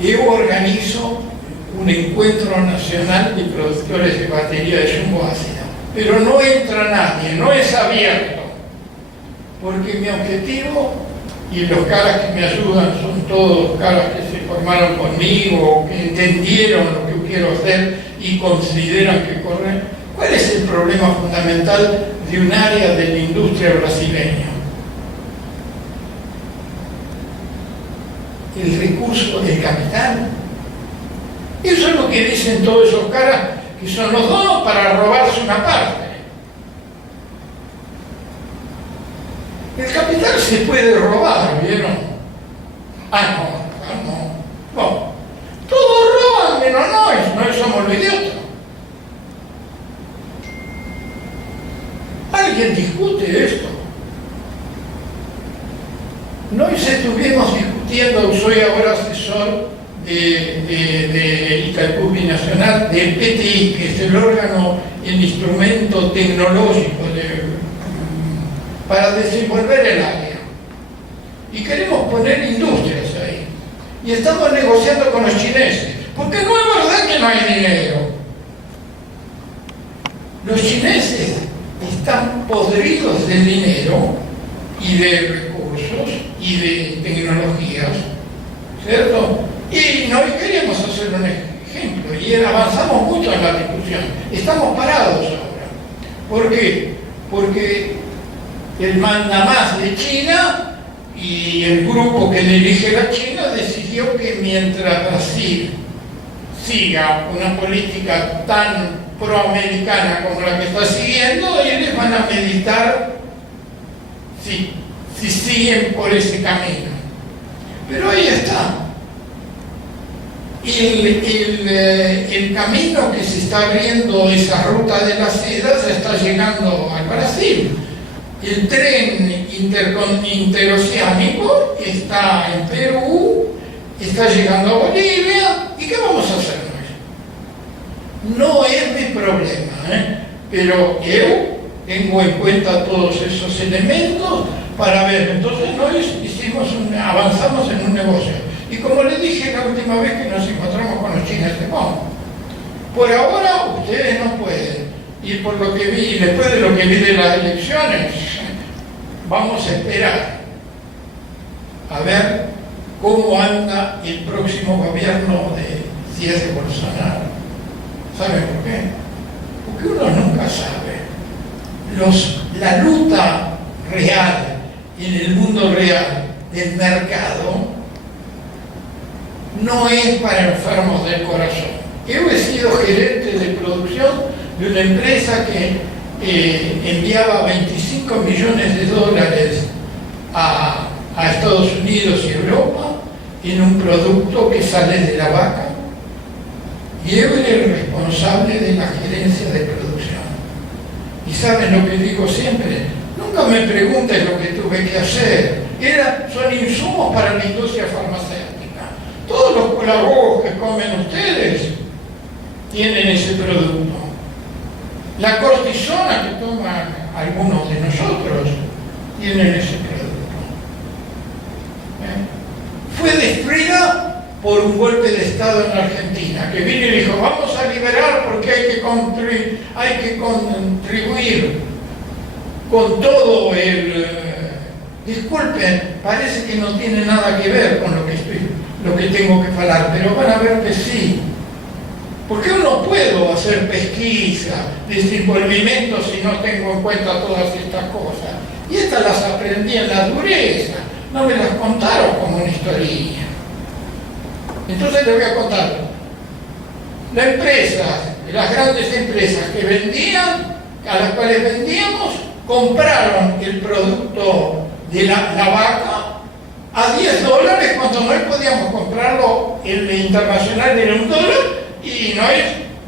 Yo organizo un encuentro nacional de productores de batería de jumbo ácido, pero no entra nadie, no es abierto, porque mi objetivo y los caras que me ayudan son todos caras que se formaron conmigo, que entendieron lo que quiero hacer y consideran que corren. ¿Cuál es el problema fundamental de un área de la industria brasileña? El recurso del capital. Eso es lo que dicen todos esos caras que son los donos para robarse una parte. El capital se puede robar, ¿vieron? No. Todos roban, menos no somos los idiotas. ¿Alguien discute esto? No estuvimos discutiendo, soy ahora asesor de Itaipú Binacional, del PTI, que es el órgano, el instrumento tecnológico para desenvolver el área. Y queremos poner industrias ahí. Y estamos negociando con los chineses, porque no es verdad que no hay dinero. Los chineses están podridos de dinero y de recursos y de tecnologías, ¿cierto? Y queríamos hacer un ejemplo, y avanzamos mucho en la discusión. Estamos parados ahora. ¿Por qué? Porque el mandamás de China y el grupo que dirige la China decidió que mientras Brasil siga una política tan proamericana como la que está siguiendo, ellos van a meditar si siguen por ese camino. Pero ahí está. El camino que se está abriendo, esa ruta de la seda, ya está llegando al Brasil. El tren interoceánico está en Perú, está llegando a Bolivia. ¿Y qué vamos a hacer? No es mi problema, pero yo tengo en cuenta todos esos elementos para ver. Entonces avanzamos en un negocio. Y como les dije la última vez que nos encontramos con los chinos, por ahora ustedes no pueden. Y por lo que vi, después de lo que vi de las elecciones, vamos a esperar a ver cómo anda el próximo gobierno si es de Bolsonaro. ¿Saben por qué? Porque uno nunca sabe. La lucha real en el mundo real del mercado no es para enfermos del corazón. Yo he sido gerente de producción de una empresa que enviaba 25 millones de dólares a Estados Unidos y Europa en un producto que sale de la vaca. Y yo era el responsable de la gerencia de producción. Y saben lo que digo siempre, nunca me pregunten lo que tuve que hacer. Son insumos para la industria farmacéutica. Todos los colabos que comen ustedes tienen ese producto. La cortisona que toman algunos de nosotros tienen ese producto. Fue destruida por un golpe de Estado en Argentina, que vino y dijo, vamos a liberar porque hay que contribuir con todo disculpen, parece que no tiene nada que ver con lo que tengo que hablar, pero van a ver que sí. Porque yo no puedo hacer pesquisa, desenvolvimiento si no tengo en cuenta todas estas cosas. Y estas las aprendí en la dureza, no me las contaron como una historia. Entonces les voy a contar. Las grandes empresas que vendían, a las cuales vendíamos, compraron el producto de la vaca a $10 cuando no podíamos comprarlo en el internacional era $1 y no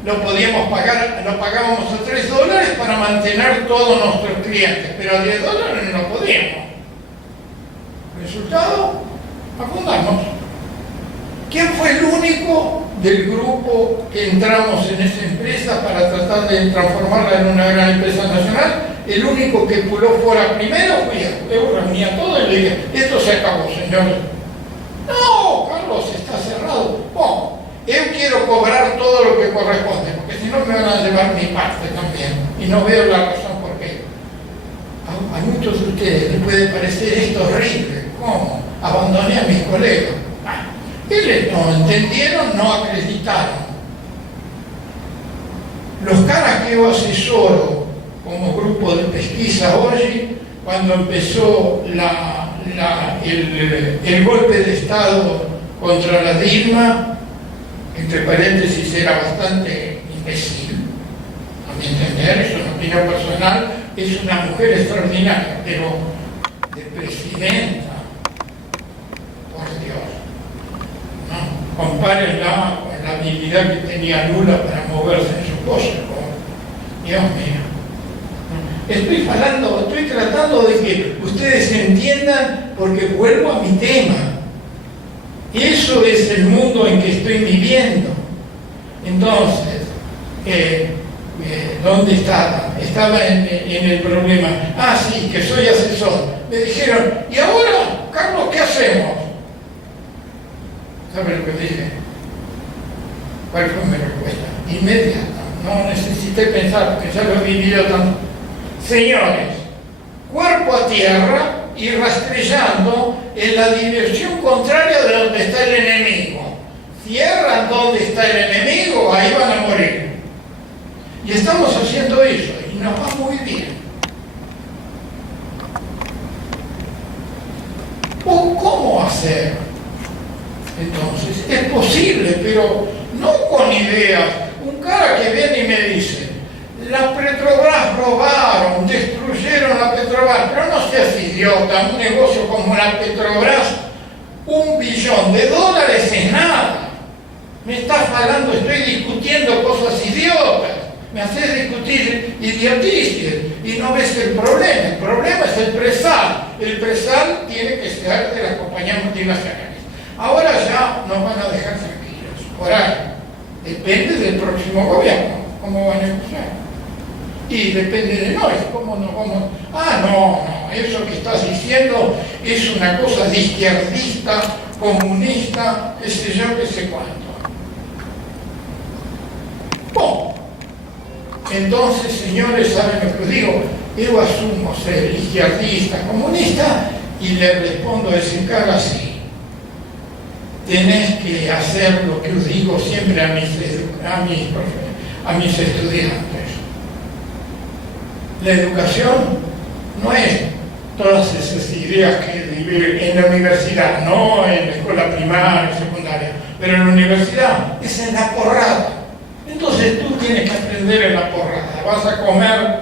lo podíamos pagar, lo pagábamos a $3 para mantener todos nuestros clientes, pero a $10 no podíamos. Resultado, afundamos. ¿Quién fue el único del grupo que entramos en esa empresa para tratar de transformarla en una gran empresa nacional? El único que puló fuera primero fui yo. Yo reunía todo y le dije, esto se acabó, señores. No, Carlos, está cerrado. Bueno, yo quiero cobrar todo lo que corresponde, porque si no me van a llevar mi parte también. Y no veo la razón por qué. A muchos de ustedes les puede parecer esto horrible. ¿cómo? Abandoné a mis colegas. Ellos no entendieron, no acreditaron. Los caras que yo asesoro como grupo de pesquisa hoy, cuando empezó el golpe de Estado contra la Dilma, entre paréntesis era bastante imbécil, a mi entender, es una opinión personal, es una mujer extraordinaria, pero de presidenta, por Dios, ¿no? Compárenla con la habilidad que tenía Lula para moverse en su cosa, ¿no? Dios mío. Estoy tratando de que ustedes entiendan, porque vuelvo a mi tema. Eso es el mundo en que estoy viviendo. Entonces, ¿dónde estaba? Estaba en el problema. Ah, sí, que soy asesor. Me dijeron, ¿y ahora, Carlos, qué hacemos? ¿Sabe lo que dije? ¿Cuál fue mi respuesta? Inmediata. No necesité pensar, porque ya lo he vivido tanto. Señores, cuerpo a tierra y rastrillando en la dirección contraria de donde está el enemigo. Cierran donde está el enemigo, ahí van a morir. Y estamos haciendo eso y nos va muy bien. ¿Cómo hacer? Entonces, es posible, pero no con ideas. Un cara que viene y me dice, la Petrobras robaron, destruyeron la Petrobras, pero no seas idiota, un negocio como la Petrobras, $1 billón es nada. Me estás hablando, estoy discutiendo cosas idiotas, me haces discutir idiotices y no ves el problema es el presal. El presal tiene que ser de las compañías multinacionales. Ahora ya nos van a dejar tranquilos, por ahí. Depende del próximo gobierno, cómo van a negociar. Y depende de nosotros, cómo nos vamos. No, eso que estás diciendo es una cosa de izquierdista, comunista, qué sé yo, qué sé cuánto. Bueno, entonces, señores, ¿saben lo que digo? Yo asumo ser izquierdista, comunista, y le respondo a ese cara así. Tenés que hacer lo que os digo siempre a mis estudiantes. La educación no es todas esas ideas que viven en la universidad, no en la escuela primaria, secundaria, pero en la universidad es en la porrada. Entonces tú tienes que aprender en la porrada. Vas a comer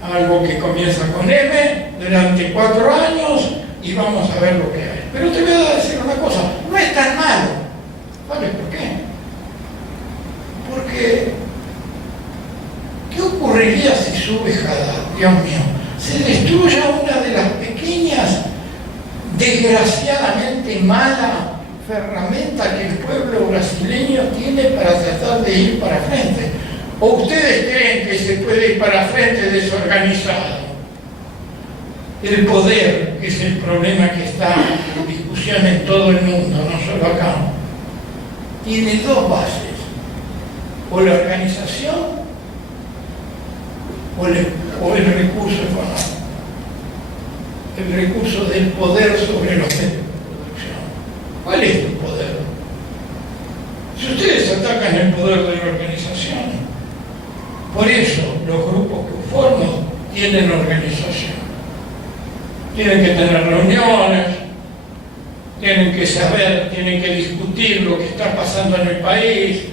algo que comienza con M durante 4 años y vamos a ver lo que hay. Pero te voy a decir una cosa, no es tan malo. ¿Sabes por qué? Porque ¿qué ocurriría si sube Haddad? Dios mío, se destruya una de las pequeñas, desgraciadamente mala herramienta que el pueblo brasileño tiene para tratar de ir para frente. ¿O ustedes creen que se puede ir para frente desorganizado? El poder, que es el problema que está en discusión en todo el mundo, no solo acá, tiene 2 bases: o la organización o el recurso económico, el recurso del poder sobre los medios de producción. ¿Cuál es tu poder? Si ustedes atacan el poder de la organización, por eso los grupos que forman tienen organización. Tienen que tener reuniones, tienen que saber, tienen que discutir lo que está pasando en el país,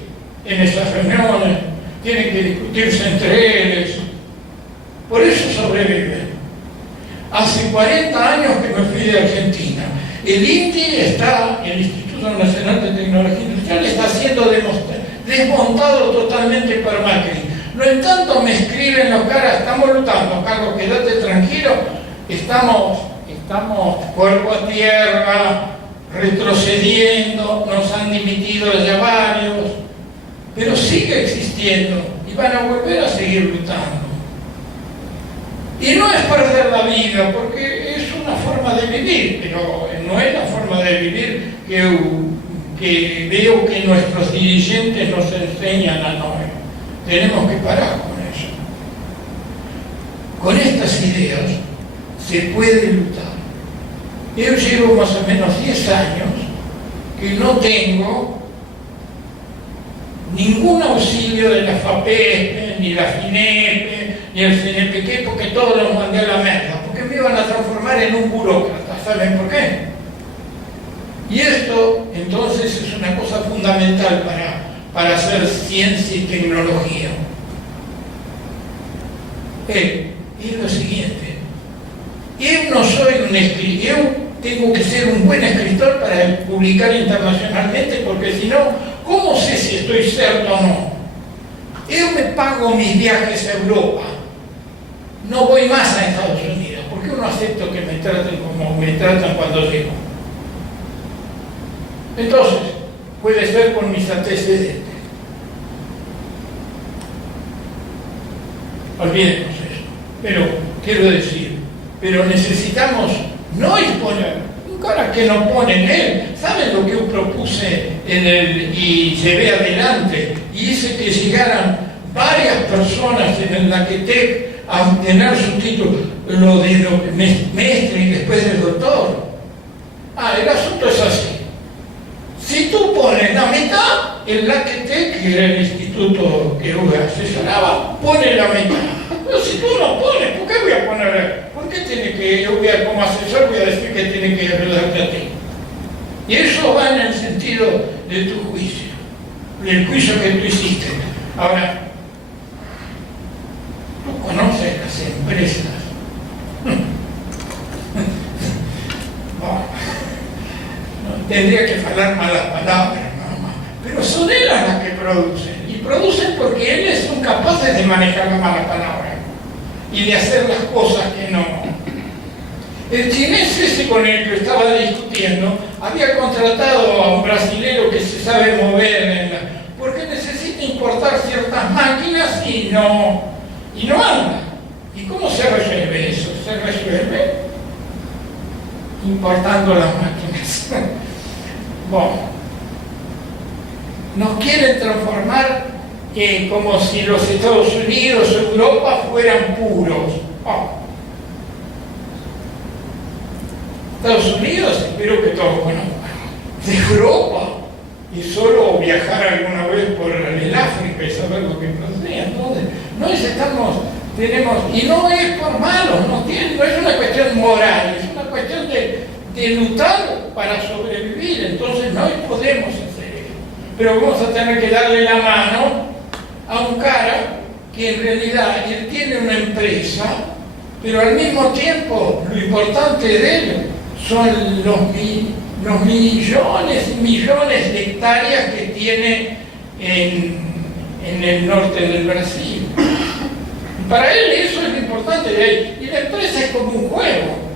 en esas reuniones, tienen que discutirse entre ellos. Por eso sobreviven. Hace 40 años que me fui de Argentina. El INTI el Instituto Nacional de Tecnología Industrial, está siendo desmontado totalmente por Macri. No en tanto me escriben los caras, estamos luchando, Carlos, quédate tranquilo, estamos cuerpo a tierra, retrocediendo, nos han dimitido ya varios, pero sigue existiendo y van a volver a seguir luchando. Y no es perder la vida, porque es una forma de vivir, pero no es la forma de vivir que veo que nuestros dirigentes nos enseñan a no. Tenemos que parar con eso. Con estas ideas se puede luchar. Yo llevo más o menos 10 años que no tengo ningún auxilio de la FAPESP, ni la FINEP, ni el CNPq, porque todos los mandé a la merda, porque me iban a transformar en un burócrata. ¿Saben por qué? Y esto, entonces, es una cosa fundamental para hacer ciencia y tecnología. Es lo siguiente. Yo no soy un escritor, yo tengo que ser un buen escritor para publicar internacionalmente, porque si no, ¿cómo sé si estoy cierto o no? Yo me pago mis viajes a Europa, no voy más a Estados Unidos, porque yo no acepto que me traten como me tratan cuando llego. Entonces, puede ser con mis antecedentes. Olvidemos eso. Pero, quiero decir, pero necesitamos no exponer. Un cara que no pone en él. ¿Saben lo que yo propuse y llevé adelante? Y hice que llegaran varias personas en el Laquetec a obtener su título, lo de maestre y después de doctor. El asunto es así. Si tú pones la mitad, el Laquetec, que era el instituto que yo asesoraba, pone la mitad. Pero si tú no pones, ¿por qué voy a poner? ¿Por qué tiene que, yo voy a, como asesor, voy a decir que tiene que ayudarte a ti? Y eso va en el sentido de tu juicio, del juicio que tú hiciste. Ahora, tú conoces las empresas. Tendría que hablar malas palabras, ¿no? Pero son ellas las que producen. Y producen porque ellos son capaces de manejar la mala palabra y de hacer las cosas que no. El chinés ese con el que estaba discutiendo había contratado a un brasilero que se sabe mover porque necesita importar ciertas máquinas y no anda. ¿Y cómo se resuelve eso? Se resuelve importando las máquinas. Bueno, nos quieren transformar como si los Estados Unidos o Europa fueran puros. Estados Unidos, espero que todos conozcan. De Europa, y solo viajar alguna vez por el África y saber lo que procede. Entonces, tenemos, y no es por malos, no es una cuestión moral, es una cuestión de luchar para sobrevivir. Entonces no podemos hacer eso, pero vamos a tener que darle la mano a un cara que en realidad él tiene una empresa, pero al mismo tiempo lo importante de él son los millones y millones de hectáreas que tiene en el norte del Brasil. Para él eso es lo importante de él, y la empresa es como un juego.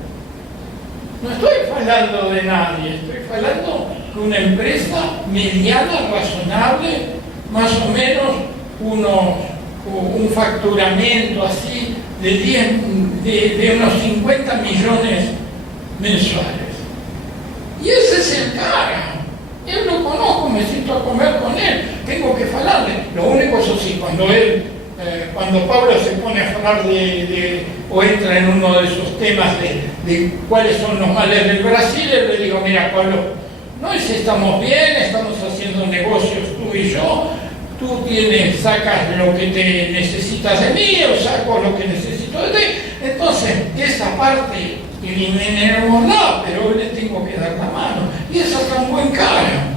No estoy hablando de nadie, estoy hablando de una empresa mediana, razonable, más o menos un facturamiento así de unos 50 millones mensuales. Y ese es el cara. Él lo conozco, me siento a comer con él, tengo que hablarle. Lo único, eso sí, cuando Pablo se pone a hablar o entra en uno de esos temas de cuáles son los males del Brasil, le digo, mira Pablo, no es si estamos bien, estamos haciendo negocios tú y yo, tú sacas lo que te necesitas de mí, yo saco lo que necesito de ti, entonces esa parte eliminémosla, pero hoy le tengo que dar la mano, y eso está un buen cara.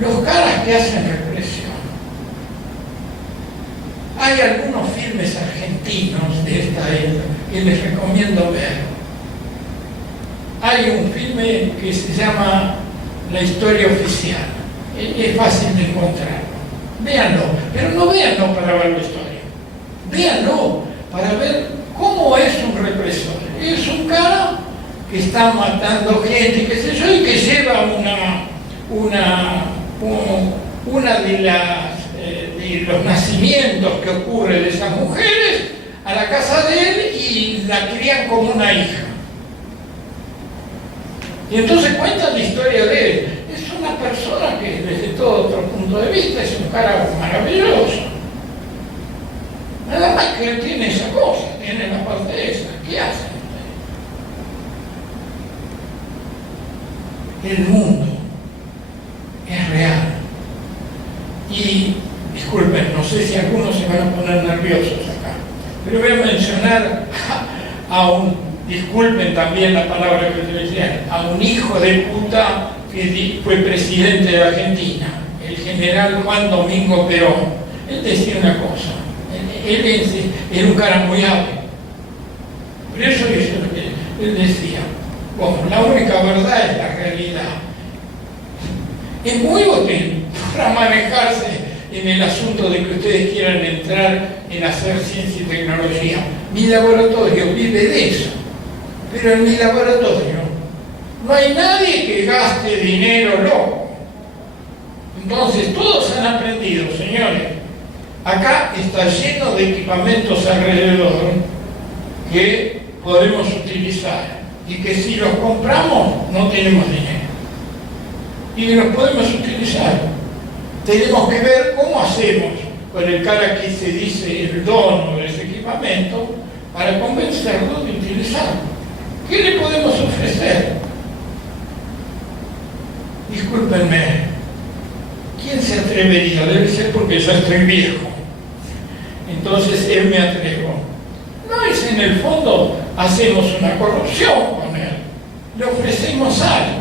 Los caras que hacen represión. Hay algunos filmes argentinos de esta época que les recomiendo ver. Hay un filme que se llama La Historia Oficial. Es fácil de encontrarlo. Véanlo, pero no véanlo para ver la historia. Véanlo para ver cómo es un represor. Es un cara que está matando gente, qué sé yo, y que lleva una de los nacimientos que ocurre de esas mujeres a la casa de él y la crían como una hija. Y entonces cuentan la historia de él. Es una persona que desde todo otro punto de vista es un cara maravilloso. Nada más que él tiene esa cosa, tiene la parte esa. ¿Qué hacen? el mundo es real. Y disculpen, no sé si algunos se van a poner nerviosos acá, pero voy a mencionar disculpen también la palabra que utilicé, a un hijo de puta que fue presidente de Argentina, el general Juan Domingo Perón. Él decía una cosa, él era un cara muy hábil, por eso él decía, bueno, la única verdad es la realidad. Es muy útil para manejarse en el asunto de que ustedes quieran entrar en hacer ciencia y tecnología. Mi laboratorio vive de eso, pero en mi laboratorio no hay nadie que gaste dinero loco. Entonces todos han aprendido, señores, acá está lleno de equipamientos alrededor que podemos utilizar y que si los compramos no tenemos dinero y que los podemos utilizar. Tenemos que ver cómo hacemos con el cara que se dice el dono de ese equipamiento para convencerlo de utilizarlo. ¿Qué le podemos ofrecer? Discúlpenme, ¿quién se atrevería? Debe ser porque ya estoy viejo. Entonces él me atrevo. No es en el fondo hacemos una corrupción con él, le ofrecemos algo.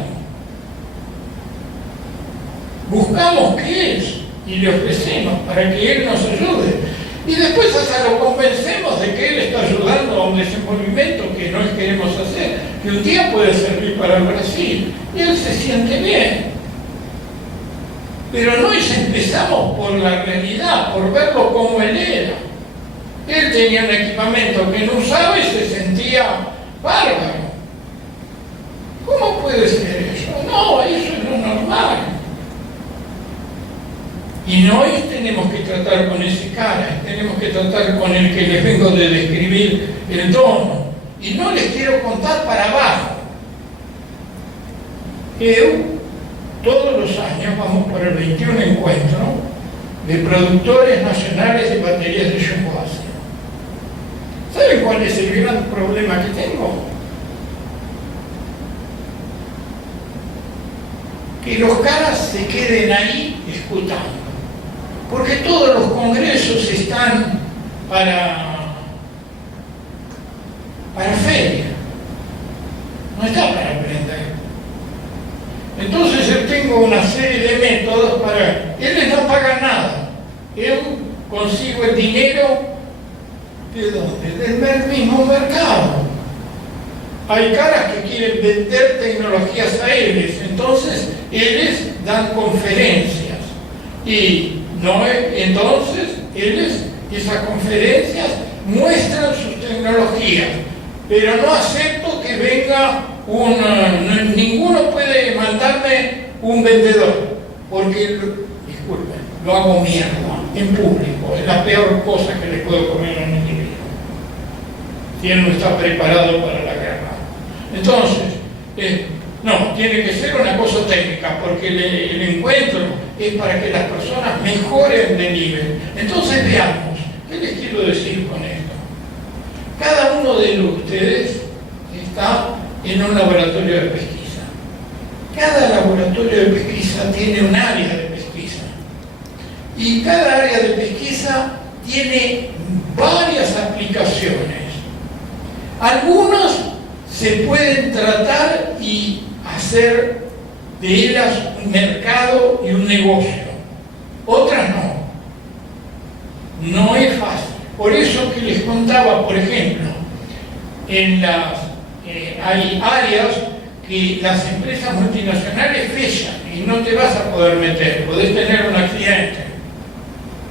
Buscamos qué es y le ofrecemos para que él nos ayude. Y después hasta lo convencemos de que él está ayudando a un desenvolvimiento que no queremos hacer, que un día puede servir para el Brasil. Y él se siente bien. Pero no empezamos por la realidad, por verlo como él era. Él tenía un equipamiento que no usaba y se sentía bárbaro. ¿Cómo puede ser eso? No, eso es lo normal. Y no hoy tenemos que tratar con ese cara, tenemos que tratar con el que les vengo de describir, el dono. Y no les quiero contar para abajo. Todos los años vamos por el 21 encuentro de productores nacionales de baterías de Yumbo-Asia. ¿Saben cuál es el gran problema que tengo? Que los caras se queden ahí escuchando. Porque todos los congresos están para feria, no está para aprender. Entonces yo tengo una serie de métodos para... Ellos no pagan nada, yo consigo el dinero ¿de dónde? Del mismo mercado. Hay caras que quieren vender tecnologías a ellos, entonces ellos dan conferencias y entonces ellos, esas conferencias muestran sus tecnologías, pero no acepto que venga ninguno puede mandarme un vendedor, porque, disculpen, lo hago mierda en público, es la peor cosa que le puedo comer a un individuo, si él no está preparado para la guerra. Entonces, no, tiene que ser una cosa técnica, porque el encuentro es para que las personas mejoren de nivel. Entonces veamos, ¿qué les quiero decir con esto? Cada uno de ustedes está en un laboratorio de pesquisa. Cada laboratorio de pesquisa tiene un área de pesquisa. Y cada área de pesquisa tiene varias aplicaciones. Algunos se pueden tratar y hacer de ellas un mercado y un negocio. Otras no. No es fácil. Por eso que les contaba, por ejemplo, hay áreas que las empresas multinacionales fechan y no te vas a poder meter, podés tener un accidente.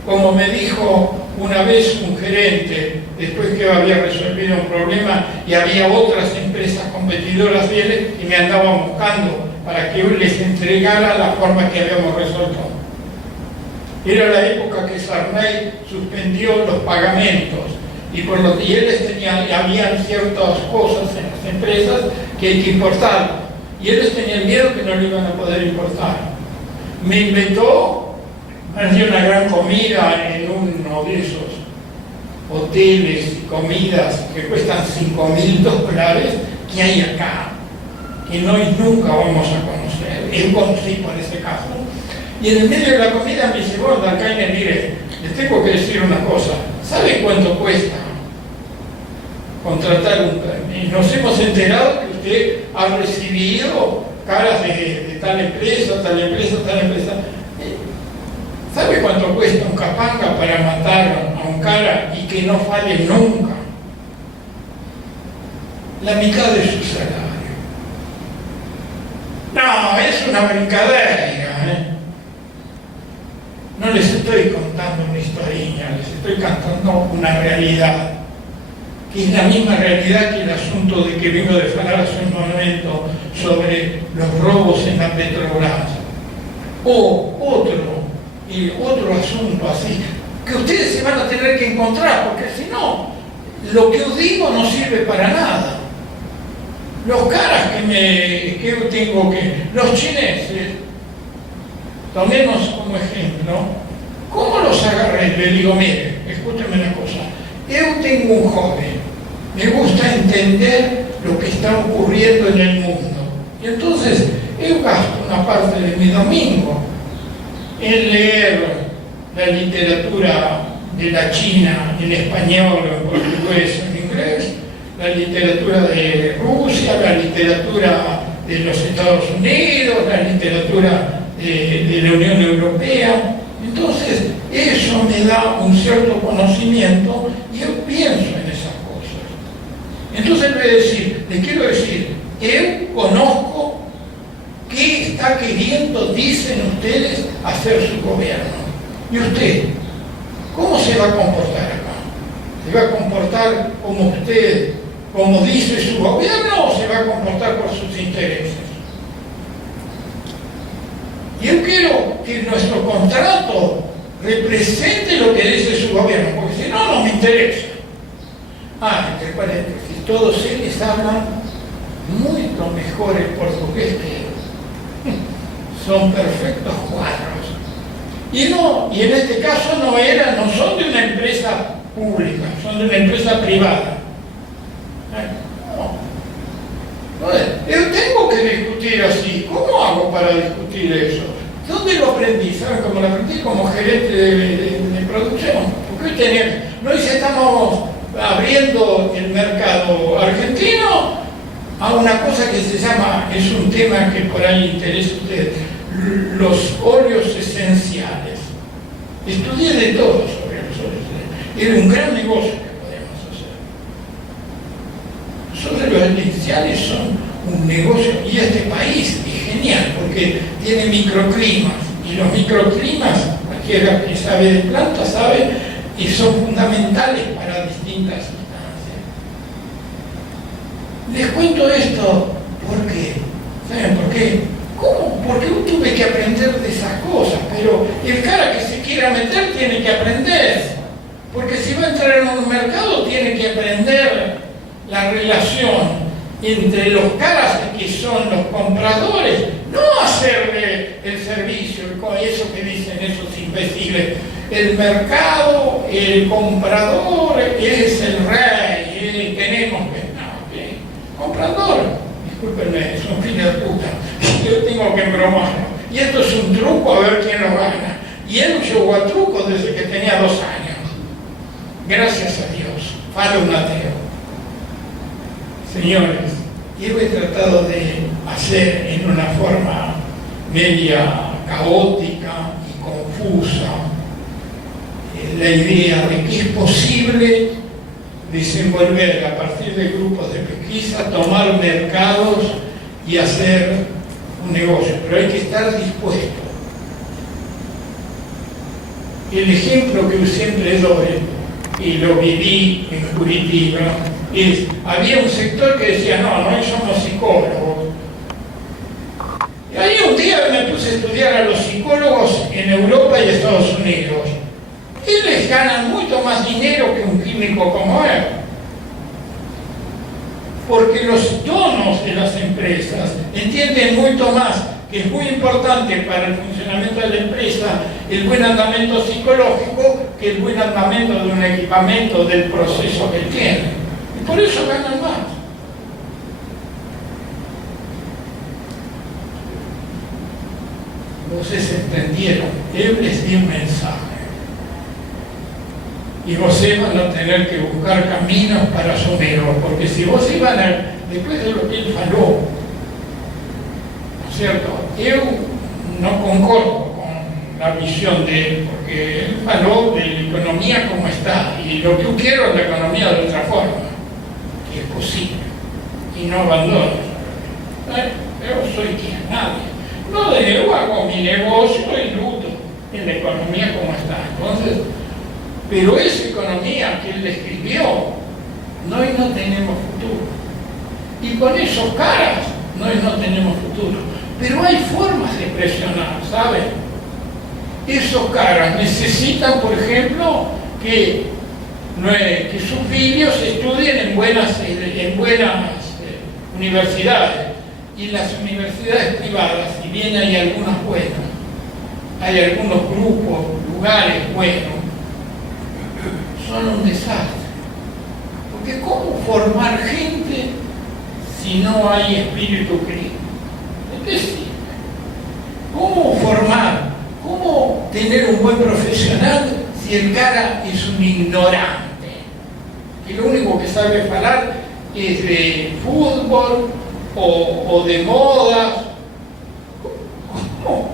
Como me dijo una vez un gerente, después que había resolvido un problema y había otras empresas competidoras de él y me andaban buscando para que yo les entregara la forma que habíamos resuelto. Era la época que Sarney suspendió los pagamentos y habían ciertas cosas en las empresas que hay que importar y ellos tenían miedo que no lo iban a poder importar. Me inventó, hacía una gran comida en uno de esos hoteles y comidas que cuestan $5.000 que hay acá, que nunca vamos a conocer. el sí por ese caso. Y en el medio de la comida me dice, bueno, Alcaine, mire, les tengo que decir una cosa, ¿sabe cuánto cuesta contratar un permiso? Y nos hemos enterado que usted ha recibido caras de tal empresa, tal empresa, tal empresa. ¿Sabe cuánto cuesta un capanga para matar a un cara y que no falle nunca? La mitad de su salario. No, es una brincadera, ¿eh? No les estoy contando una historia, les estoy contando una realidad, que es la misma realidad que el asunto de que vengo de hablar hace un momento sobre los robos en la Petrobras. O otro asunto así, que ustedes se van a tener que encontrar, porque si no, lo que os digo no sirve para nada. Los caras que yo tengo los chineses, tomemos como ejemplo, ¿cómo los agarré? Le digo, mire, escúchame una cosa, yo tengo un joven, me gusta entender lo que está ocurriendo en el mundo, y entonces yo gasto una parte de mi domingo en leer la literatura de la China en español, en portugués, en inglés, la literatura de Rusia, la literatura de los Estados Unidos, la literatura de la Unión Europea. Entonces, eso me da un cierto conocimiento y yo pienso en esas cosas. Entonces le quiero decir, yo conozco qué está queriendo, dicen ustedes, hacer su gobierno. ¿Y usted? ¿Cómo se va a comportar acá? ¿Se va a comportar como usted, como dice su gobierno, o se va a comportar por sus intereses? Yo quiero que nuestro contrato represente lo que dice su gobierno, porque si no, no me interesa. Entre paréntesis, todos ellos hablan mucho mejor el portugués que yo. Son perfectos cuadros. Y en este caso no son de una empresa pública, son de una empresa privada. Yo tengo que discutir así. ¿Cómo hago para discutir eso? ¿Dónde lo aprendí? ¿Saben cómo lo aprendí? Como gerente de producción. Porque hoy estamos abriendo el mercado argentino a una cosa que se llama, es un tema que por ahí interesa a ustedes, los óleos esenciales. Estudié de todo sobre los óleos esenciales. Era un gran negocio que podemos hacer. Los óleos esenciales son un negocio, y este país es genial porque tiene microclimas, y los microclimas, cualquiera que sabe de plantas sabe, y son fundamentales para distintas sustancias. Les cuento esto, ¿por qué? ¿Saben por qué? ¿Cómo? Porque yo tuve que aprender de esas cosas, pero el cara que se quiera meter tiene que aprender, porque si va a entrar en un mercado tiene que aprender la relación entre los caras que son los compradores, no hacerle el servicio, eso que dicen esos imbéciles, el mercado, el comprador es el rey, tenemos que... No, ¿qué? Comprador, discúlpenme, es un fin de puta, yo tengo que embromarlo, y esto es un truco a ver quién lo gana, y él jugó a truco desde que tenía 2 años, gracias a Dios, falo un ateo. Señores, yo he tratado de hacer en una forma media caótica y confusa la idea de que es posible desenvolver a partir de grupos de pesquisa, tomar mercados y hacer un negocio, pero hay que estar dispuesto. El ejemplo que yo siempre doy, y lo viví en Curitiba, había un sector que decía, no somos psicólogos. Y ahí un día me puse a estudiar a los psicólogos en Europa y Estados Unidos. Ellos ganan mucho más dinero que un químico como él. Porque los donos de las empresas entienden mucho más que es muy importante para el funcionamiento de la empresa el buen andamiento psicológico que el buen andamiento de un equipamiento del proceso que tiene. Y por eso ganan más. vocês entenderam, eu les di un mensaje. Y vocês van a tener que buscar caminos para asumirlo, porque si vos iban a, después de lo que él faló, ¿no es cierto? Yo no concordo con la visión de él, porque él faló de la economía como está, y lo que yo quiero es la economía de otra forma, que es posible, y no abandono. Yo soy quien, nadie. No, yo hago mi negocio y luto en la economía como está. Entonces, pero esa economía que él describió, no tenemos futuro. Y con esos caras, no tenemos futuro. Pero hay formas de presionar, ¿saben? Esos caras necesitan, por ejemplo, que sus filios estudien en buenas universidades. Y las universidades privadas, si bien hay algunas buenas, hay algunos grupos, lugares buenos, son un desastre. Porque ¿cómo formar gente si no hay espíritu crítico? ¿De qué sirve? ¿Cómo formar? ¿Cómo tener un buen profesional si el cara es un ignorante? Que lo único que sabe hablar es de fútbol o de modas. ¿Cómo?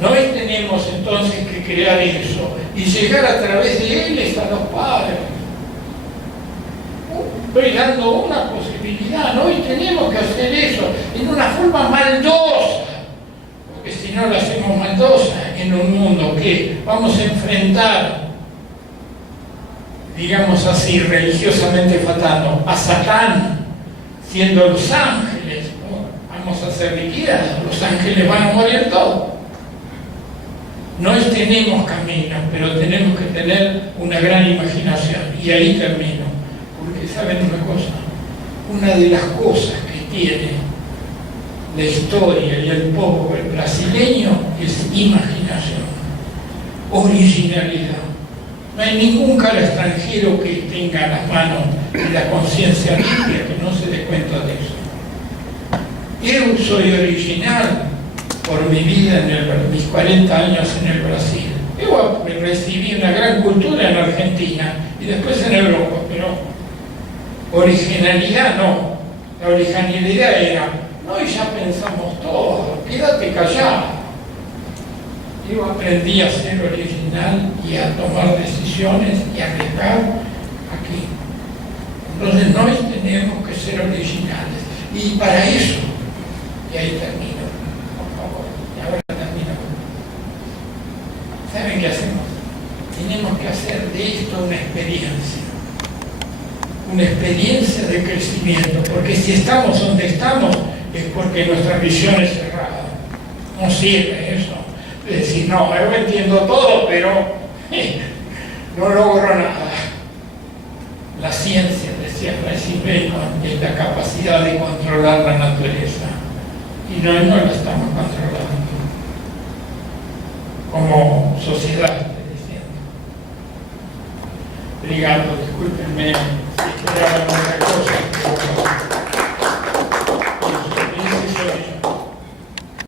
No tenemos entonces que crear eso y llegar a través de él a los padres. Estoy dando una posibilidad, hoy tenemos que hacer eso en una forma maldosa, porque si no lo hacemos maldosa en un mundo que vamos a enfrentar, digamos así, religiosamente falando, a Satán, siendo los ángeles, ¿no? Vamos a ser liquidados, los ángeles van a morir todos. No tenemos camino, pero tenemos que tener una gran imaginación. Y ahí termino. Porque saben una cosa, una de las cosas que tiene la historia y el pueblo brasileño es imaginación, originalidad. No hay ningún cara extranjero que tenga las manos y la conciencia limpia que no se dé cuenta de eso. Yo soy original por mi vida mis 40 años en el Brasil. Yo recibí una gran cultura en Argentina y después en Europa, pero originalidad no. La originalidad era, no, y ya pensamos todo, quédate callado. Yo aprendí a ser original y a tomar decisiones y a arriesgar aquí. Entonces no tenemos que ser originales. Y para eso, y ahí termino, por favor, y ahora termino. ¿Saben qué hacemos? Tenemos que hacer de esto una experiencia de crecimiento, porque si estamos donde estamos es porque nuestra visión es cerrada. No sirve eso. Es decir, no, yo entiendo todo, pero no logro nada. La ciencia, decía Francis Bacon, es la capacidad de controlar la naturaleza. Y no la estamos controlando. Como sociedad, estoy diciendo. Obrigado, discúlpenme si esperaban otra cosa.